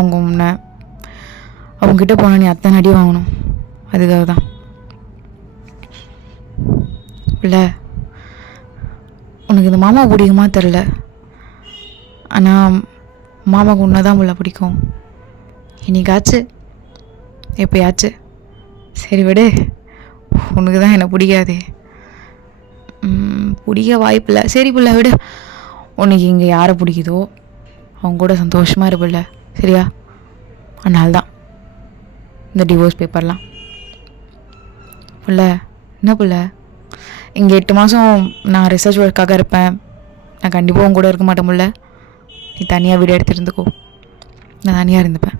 அவங்ககிட்ட போனால் நீ அத்தனை அடி வாங்கணும். அதுக்காக தான். இல்லை, உனக்கு இந்த மாமா பிடிக்குமா தெரில, ஆனால் மாமாவுக்கு உன்னை தான் உள்ள பிடிக்கும். இன்னைக்காச்சு எப்போயாச்சு. சரி விடு, உனக்கு தான் என்னை பிடிக்காதே. பிடிக்க வாய்ப்பில்லை. சரி பிள்ளை விடு. உனக்கு இங்கே யாரை பிடிக்குதோ அவங்க கூட சந்தோஷமாக இருப்பில்ல, சரியா? அதனால தான் இந்த டிவோர்ஸ் பேப்பர்லாம். பிள்ளை என்ன பிள்ளை, இங்கே 8 மாதம் நான் ரிசர்ச் ஒர்க்காக இருப்பேன். நான் கண்டிப்பாக உங்க கூட இருக்க மாட்டேன் பிள்ளை. நீ தனியாக வீடு எடுத்து இருந்துக்கோ, நான் தனியாக இருந்துப்பேன்.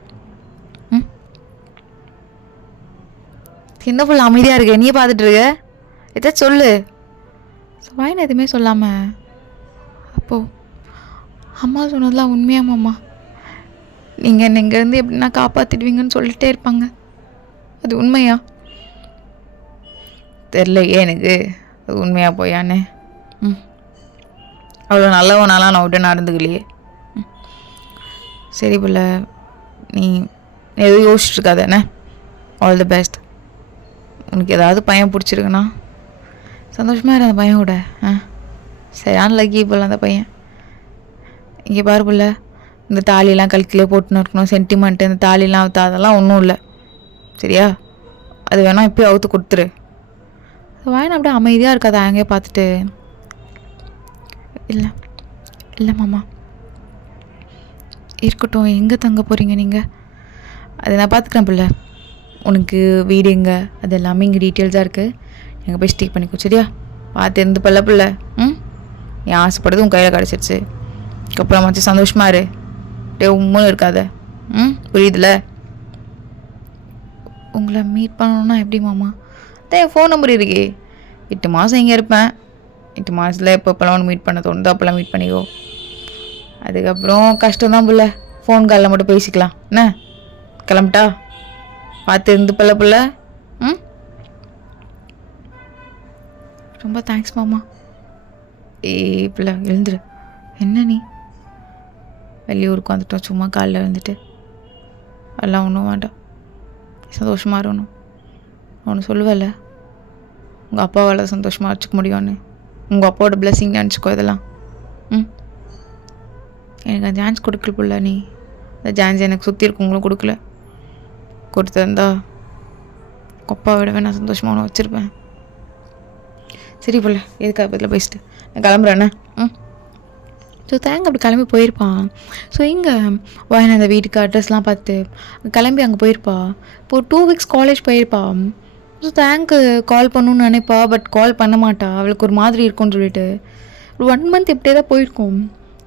சின்ன பிள்ளை அமைதியாக இருக்க, நீயே பார்த்துட்ருக்க, ஏதாச்சும் சொல்லு. வாயின்னு எதுவுமே சொல்லாமல், அப்போது அம்மா சொன்னதெல்லாம் உண்மையாமாம்மா? நீங்கள் என்னை இங்கேருந்து எப்படின்னா காப்பாற்றிடுவீங்கன்னு சொல்லிகிட்டே இருப்பாங்க, அது உண்மையா? தெரிலையே எனக்கு அது உண்மையாக போயான்னு. அவ்வளோ நல்லவனாலாம் நான் விட்டு நடந்துக்கலையே. சரி பிள்ளை, நீ எதுவும் யோசிச்சுருக்காத என்ன? All the best. உனக்கு ஏதாவது பையன் பிடிச்சிருக்குண்ணா சந்தோஷமாக இரு அந்த பையன் கூட. சரியான லக்கி போல் அந்த பையன். இங்கே பாரு பிள்ளை, இந்த தாலியெல்லாம் கழுத்திலே போட்டுன்னு இருக்கணும், சென்டிமெண்ட்டு, இந்த தாலியெல்லாம் அவுத்து அதெல்லாம் ஒன்றும் இல்லை, சரியா? அது வேணால் இப்போயும் அவுத்து கொடுத்துரு. வாயன் அப்படியே அமைதியாக இருக்காது அங்கேயே பார்த்துட்டு. இல்லை இல்லை மாமா, இருக்கட்டும். எங்கே தங்க போகிறீங்க நீங்கள்? அதை நான் பார்த்துக்கிறேன் பிள்ளை. உனக்கு வீடு எங்கே அது எல்லாமே இங்கே டீட்டெயில்ஸாக இருக்குது. எங்கே போய் ஸ்டே பண்ணிக்கோ, சரியா? பார்த்து இருந்து பல்ல பிள்ளை. நீ ஆசைப்படுறது உன் கையில் கிடச்சிருச்சு. அதுக்கப்புறமாச்சும் சந்தோஷமாக இரு, டே உம்முன்னு இருக்காத. புரியுதுல? உங்களை மீட் பண்ணணுன்னா எப்படி மாமா? அதான் என் ஃபோன் நம்பர் இருக்கே. 8 மாதம் இங்கே இருப்பேன். 8 மாதத்தில் எப்போப்பெல்லாம் ஒன்று மீட் பண்ண தோணுதோ அப்போல்லாம் மீட் பண்ணிக்கோ. அதுக்கப்புறம் கஷ்டம்தான் பிள்ளை, ஃபோன் காலில் மட்டும் பேசிக்கலாம் என்ன? கிளம்பிட்டா? பார்த்து இருந்து பிள்ளை பிள்ளை. ரொம்ப தேங்க்ஸ் மாமா. பிள்ளை எழுந்துரு. என்ன நீ வெளியூருக்கு வந்துட்டோம், சும்மா காலையில் எழுந்துட்டு எல்லாம் ஒன்றும் வேண்டாம், சந்தோஷமாக இருக்கணும். ஒன்று சொல்லுவல்ல, உங்கள் அப்பாவால் சந்தோஷமாக வச்சுக்க முடியும்னு. உங்கள் அப்பாவோட பிளெஸிங் நினச்சிக்கோ இதெல்லாம். எனக்கு அந்த சான்ஸ் கொடுக்கல புள்ள. நீ அந்த சான்ஸ் எனக்கு சுற்றி இருக்கவங்களும் கொடுக்கல. கொடுத்துருந்தா அப்பா விடவே நான் சந்தோஷமாக வச்சுருப்பேன். சரி புள்ள, எதுக்காக பதில் பேசிட்டு நான் கிளம்புறேண்ணே. ஸோ தேங்க அப்படி கிளம்பி போயிருப்பான். ஸோ இங்கே வாயின் அந்த வீட்டுக்கு அட்ரஸ்லாம் பார்த்து கிளம்பி அங்கே போயிருப்பா. இப்போது 2 வீக்ஸ் காலேஜ் போயிருப்பா. ஸோ தேங்க்கு கால் பண்ணணுன்னு நினைப்பா, பட் கால் பண்ண மாட்டா. அவளுக்கு ஒரு மாதிரி இருக்கும்னு சொல்லிட்டு ஒரு 1 மந்த் இப்படியே தான் போயிருக்கும்.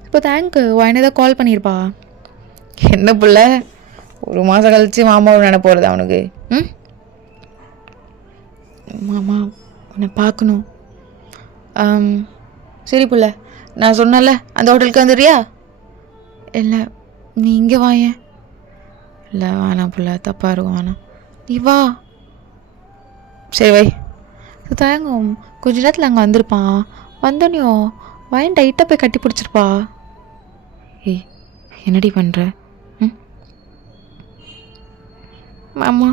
இப்போ தேங்க்கு வாயினே தான் கால் பண்ணியிருப்பா. என்ன பிள்ளை, ஒரு மாதம் கழிச்சு மாமாவை நினைப்ப போகிறது அவனுக்கு. மாமா உன்னை பார்க்கணும். சரி புள்ள, நான் சொன்னல அந்த ஹோட்டலுக்கு வந்துடுறியா? இல்லை நீ இங்கே வாயேன். இல்லை வேணாம் புள்ள, தப்பாக இருக்கும், வேணாம், நீ வா. சரி வை. தேங்கும் கொஞ்ச நேரத்தில் அங்கே வந்திருப்பான். வந்தோனையோ வயன் டைட்டாக போய் கட்டி பிடிச்சிருப்பா. ஏய் என்னடி பண்ணுற? மாமா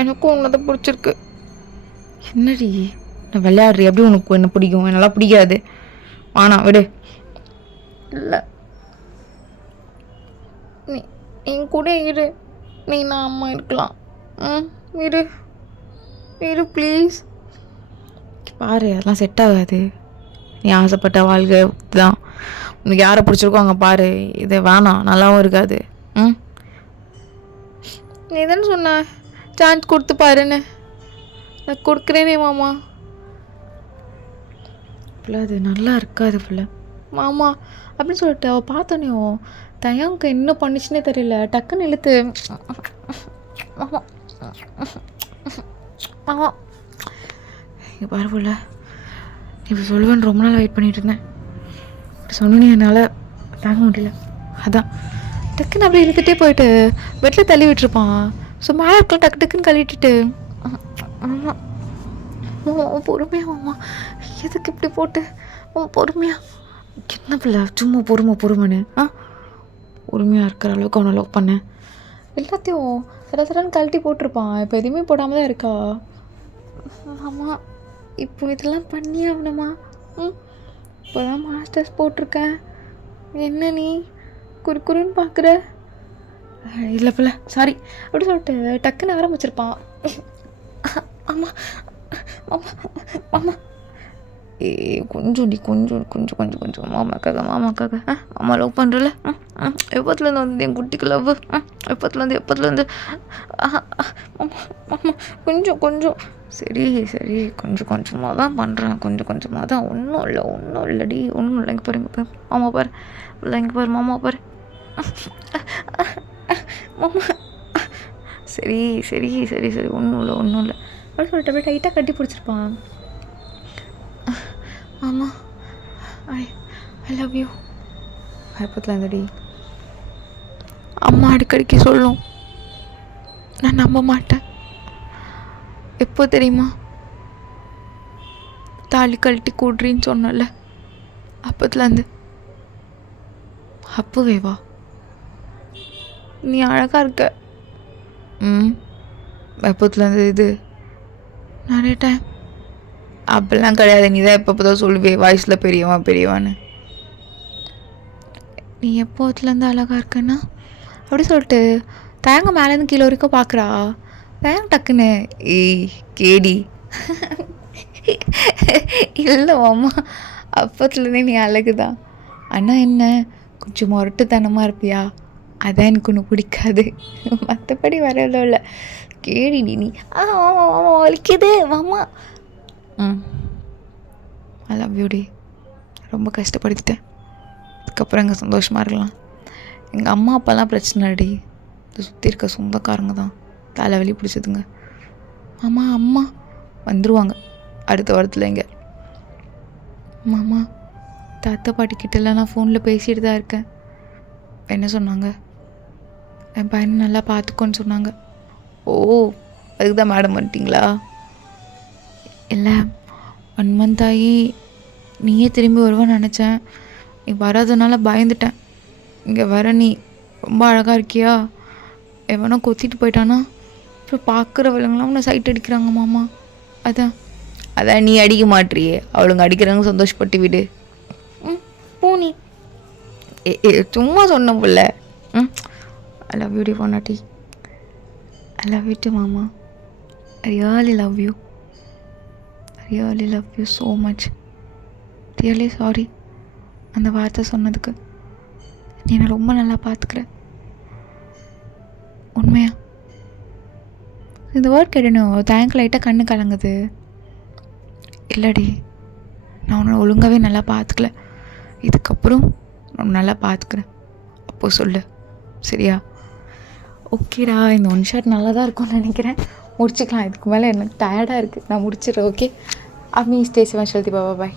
எனக்கும் உன்னதான் பிடிச்சிருக்கு. என்னடி நான் விளையாடுறி? எப்படி உனக்கு என்ன பிடிக்கும்? என்னெல்லாம் பிடிக்காது, வேணாம் விடு. இல்லை நீ என் கூட இரு, நீ நான் அம்மா இருக்கலாம். இரு இரு ப்ளீஸ். பாரு அதெல்லாம் செட் ஆகாது. நீ ஆசைப்பட்ட வாழ்க்கை தான். உனக்கு யாரை பிடிச்சிருக்கோ அங்கே பாரு. இதை வேணாம், நல்லாவும் இருக்காது. நீ தானே சொன்ன சான்ஸ் கொடுத்து பாருன்னு. நான் கொடுக்குறேனே மாமா. பிள்ளை அது நல்லா இருக்காது பிள்ளை. மாமா அப்படின்னு சொல்லிட்டு அவள் பார்த்தோன்னே தயாவுக்கு என்ன பண்ணிச்சுன்னே தெரியல. டக்குன்னு இழுத்து மாமா மாமா இங்கே பாரு பிள்ளை, இப்போ சொல்லுவேன்னு ரொம்ப நாள் வெயிட் பண்ணிட்டு இருந்தேன். சொன்னோன்னே என்னால் தாங்க முடியல. அதான் டக்குன்னு அப்படியே இழுத்துட்டே போயிட்டு பெட்டில் தள்ளி விட்டுருப்பான். ஸோ மேலே இருக்கலாம் டக்கு டக்குன்னு கழுவிட்டுட்டு ஆமாம் மாமா பொறுமையா மாமா, எதுக்கு இப்படி போட்டு பொறுமையா? என்ன பிள்ளை சும்மா பொறுமைன்னு பொறுமையாக இருக்கிற அளவுக்கு அவனை லவ் பண்ணேன். எல்லாத்தையும் சரசரன்னு கழட்டி போட்டிருப்பான். இப்போ எதுவுமே போடாமல் தான் இருக்கா. ஆமாம் இப்போ இதெல்லாம் பண்ணி ஆகணுமா? இப்போ தான் மாஸ்டர்ஸ் போட்டிருக்கேன். என்ன நீ குறுன்னு பார்க்குற? இல்லை பிள்ளை சாரி அப்படி சொல்லிட்டு டக்குன்னு ஆரம்பிச்சிருப்பான். ஆமாம் மாமா மாமா ஏ கொஞ்சம் கொஞ்சம் மாமாக்காக மாமா லவ் பண்ணுறல. எப்போத்துலேருந்து வந்து என் குட்டிக்கு லவ்? எப்போத்துலேருந்து மாமா கொஞ்சம் சரி கொஞ்சமாக தான் பண்ணுறேன். கொஞ்சமாக தான். ஒன்றும் இல்லைடி, ஒன்றும் இல்லை. இங்கே பாரு மாமா பாரு, இல்லை இங்கே பாரு மாமா பாரு. மாமா சரி ஒன்றும் இல்லை அப்படின்னு சொல்லிட்டு அப்படியே டைட்டாக கட்டி பிடிச்சிருப்பான். மாமா ஐ லவ் யூ. எப்போத்துல இருந்தடி அம்மா அடிக்கடிக்கு சொல்லும், நான் நம்ப மாட்டேன். எப்போ தெரியுமா? தாலி கழட்டி கூடுறின்னு சொன்னல, அப்போத்துலேருந்து. அப்போவே வா, நீ அழகாக இருக்க. எப்போத்துலேருந்து இது நிறைய டைம் அப்படிலாம் கிடையாது. நீ தான் எப்போ தான் சொல்லுவே வாய்ஸில் பெரியவான்னு. நீ எப்போத்துலேருந்து அழகாக இருக்கன்னா அப்படி சொல்லிட்டு தேங்க மேலேருந்து கீழே வரைக்கும் பார்க்குறா. தேங்க டக்குன்னு ஏய் கேடி இல்லை மாமா, அப்போத்துலேருந்தே நீ அழகுதான். ஆனால் என்ன கொஞ்சம் முரட்டுத்தனமாக இருப்பியா, அதான் எனக்கு ஒன்று பிடிக்காது. மற்றபடி வரல இல்லை கேடிடி நீ. ஆமாம் வலிக்குது மாமா. ஐ லவ் யூ டி. ரொம்ப கஷ்டப்படுத்திட்டேன். அதுக்கப்புறம் எங்கள் சந்தோஷமாக இருக்கலாம். எங்கள் அம்மா அப்பாலாம் பிரச்சனை டி. இது சுற்றி இருக்க சொந்தக்காரங்க தான் தலைவலி பிடிச்சதுங்க. அம்மா வந்துடுவாங்க அடுத்த வாரத்தில். இங்கே மாமா தாத்தா பாட்டிக்கிட்டலாம் நான் ஃபோனில் பேசிகிட்டு தான் இருக்கேன். என்ன சொன்னாங்க? என் பையனை நல்லா பார்த்துக்கோன்னு சொன்னாங்க. ஓ அதுக்கு தான் மேடம் வந்துட்டிங்களா? இல்லை 1 மந்த் ஆகி நீயே திரும்பி வருவேன்னு நினச்சேன். நீ வராதனால பயந்துட்டேன். இங்கே வர நீ ரொம்ப அழகாக இருக்கியா, எவனோ கொத்திட்டு போயிட்டானா அப்புறம் பார்க்குறவங்களும் உன்னை சைட் அடிக்கிறாங்க மாமா. அதான் அதான் நீ அடிக்க மாட்டியே, அவளுங்க அடிக்கிறாங்க, சந்தோஷப்பட்டு விடு. ம், போ நீ. சும்மா சொன்ன புள்ள. ம், ஐ லவ் யூ டி பொண்டாட்டி. ஐ லவ் யூ டு மாமா. I really love you. I really love you so much. Really sorry அந்த வார்த்தை சொன்னதுக்கு. நீ என்னை ரொம்ப நல்லா பார்த்துக்கிற. உண்மையா இந்த வேர்ட் கேட்டணும். தேங்க் லைட்டாக கண்ணு கலங்குது. இல்லடி, நான் உன்னை ஒழுங்காகவே நல்லா பார்த்துக்கல. இதுக்கப்புறம் நான் நல்லா பார்த்துக்கிறேன். அப்போது சொல்லு, சரியா? ஓகேடா, இந்த ஒன் ஷாட் நல்லா தான் இருக்கும்னு நினைக்கிறேன். முடிச்சுக்கலாம். இதுக்கு மேலே எனக்கு டயர்டாக இருக்குது. நான் முடிச்சிடுறேன். ஓகே, அம்மி ஸ்டே சிவன், பாய்.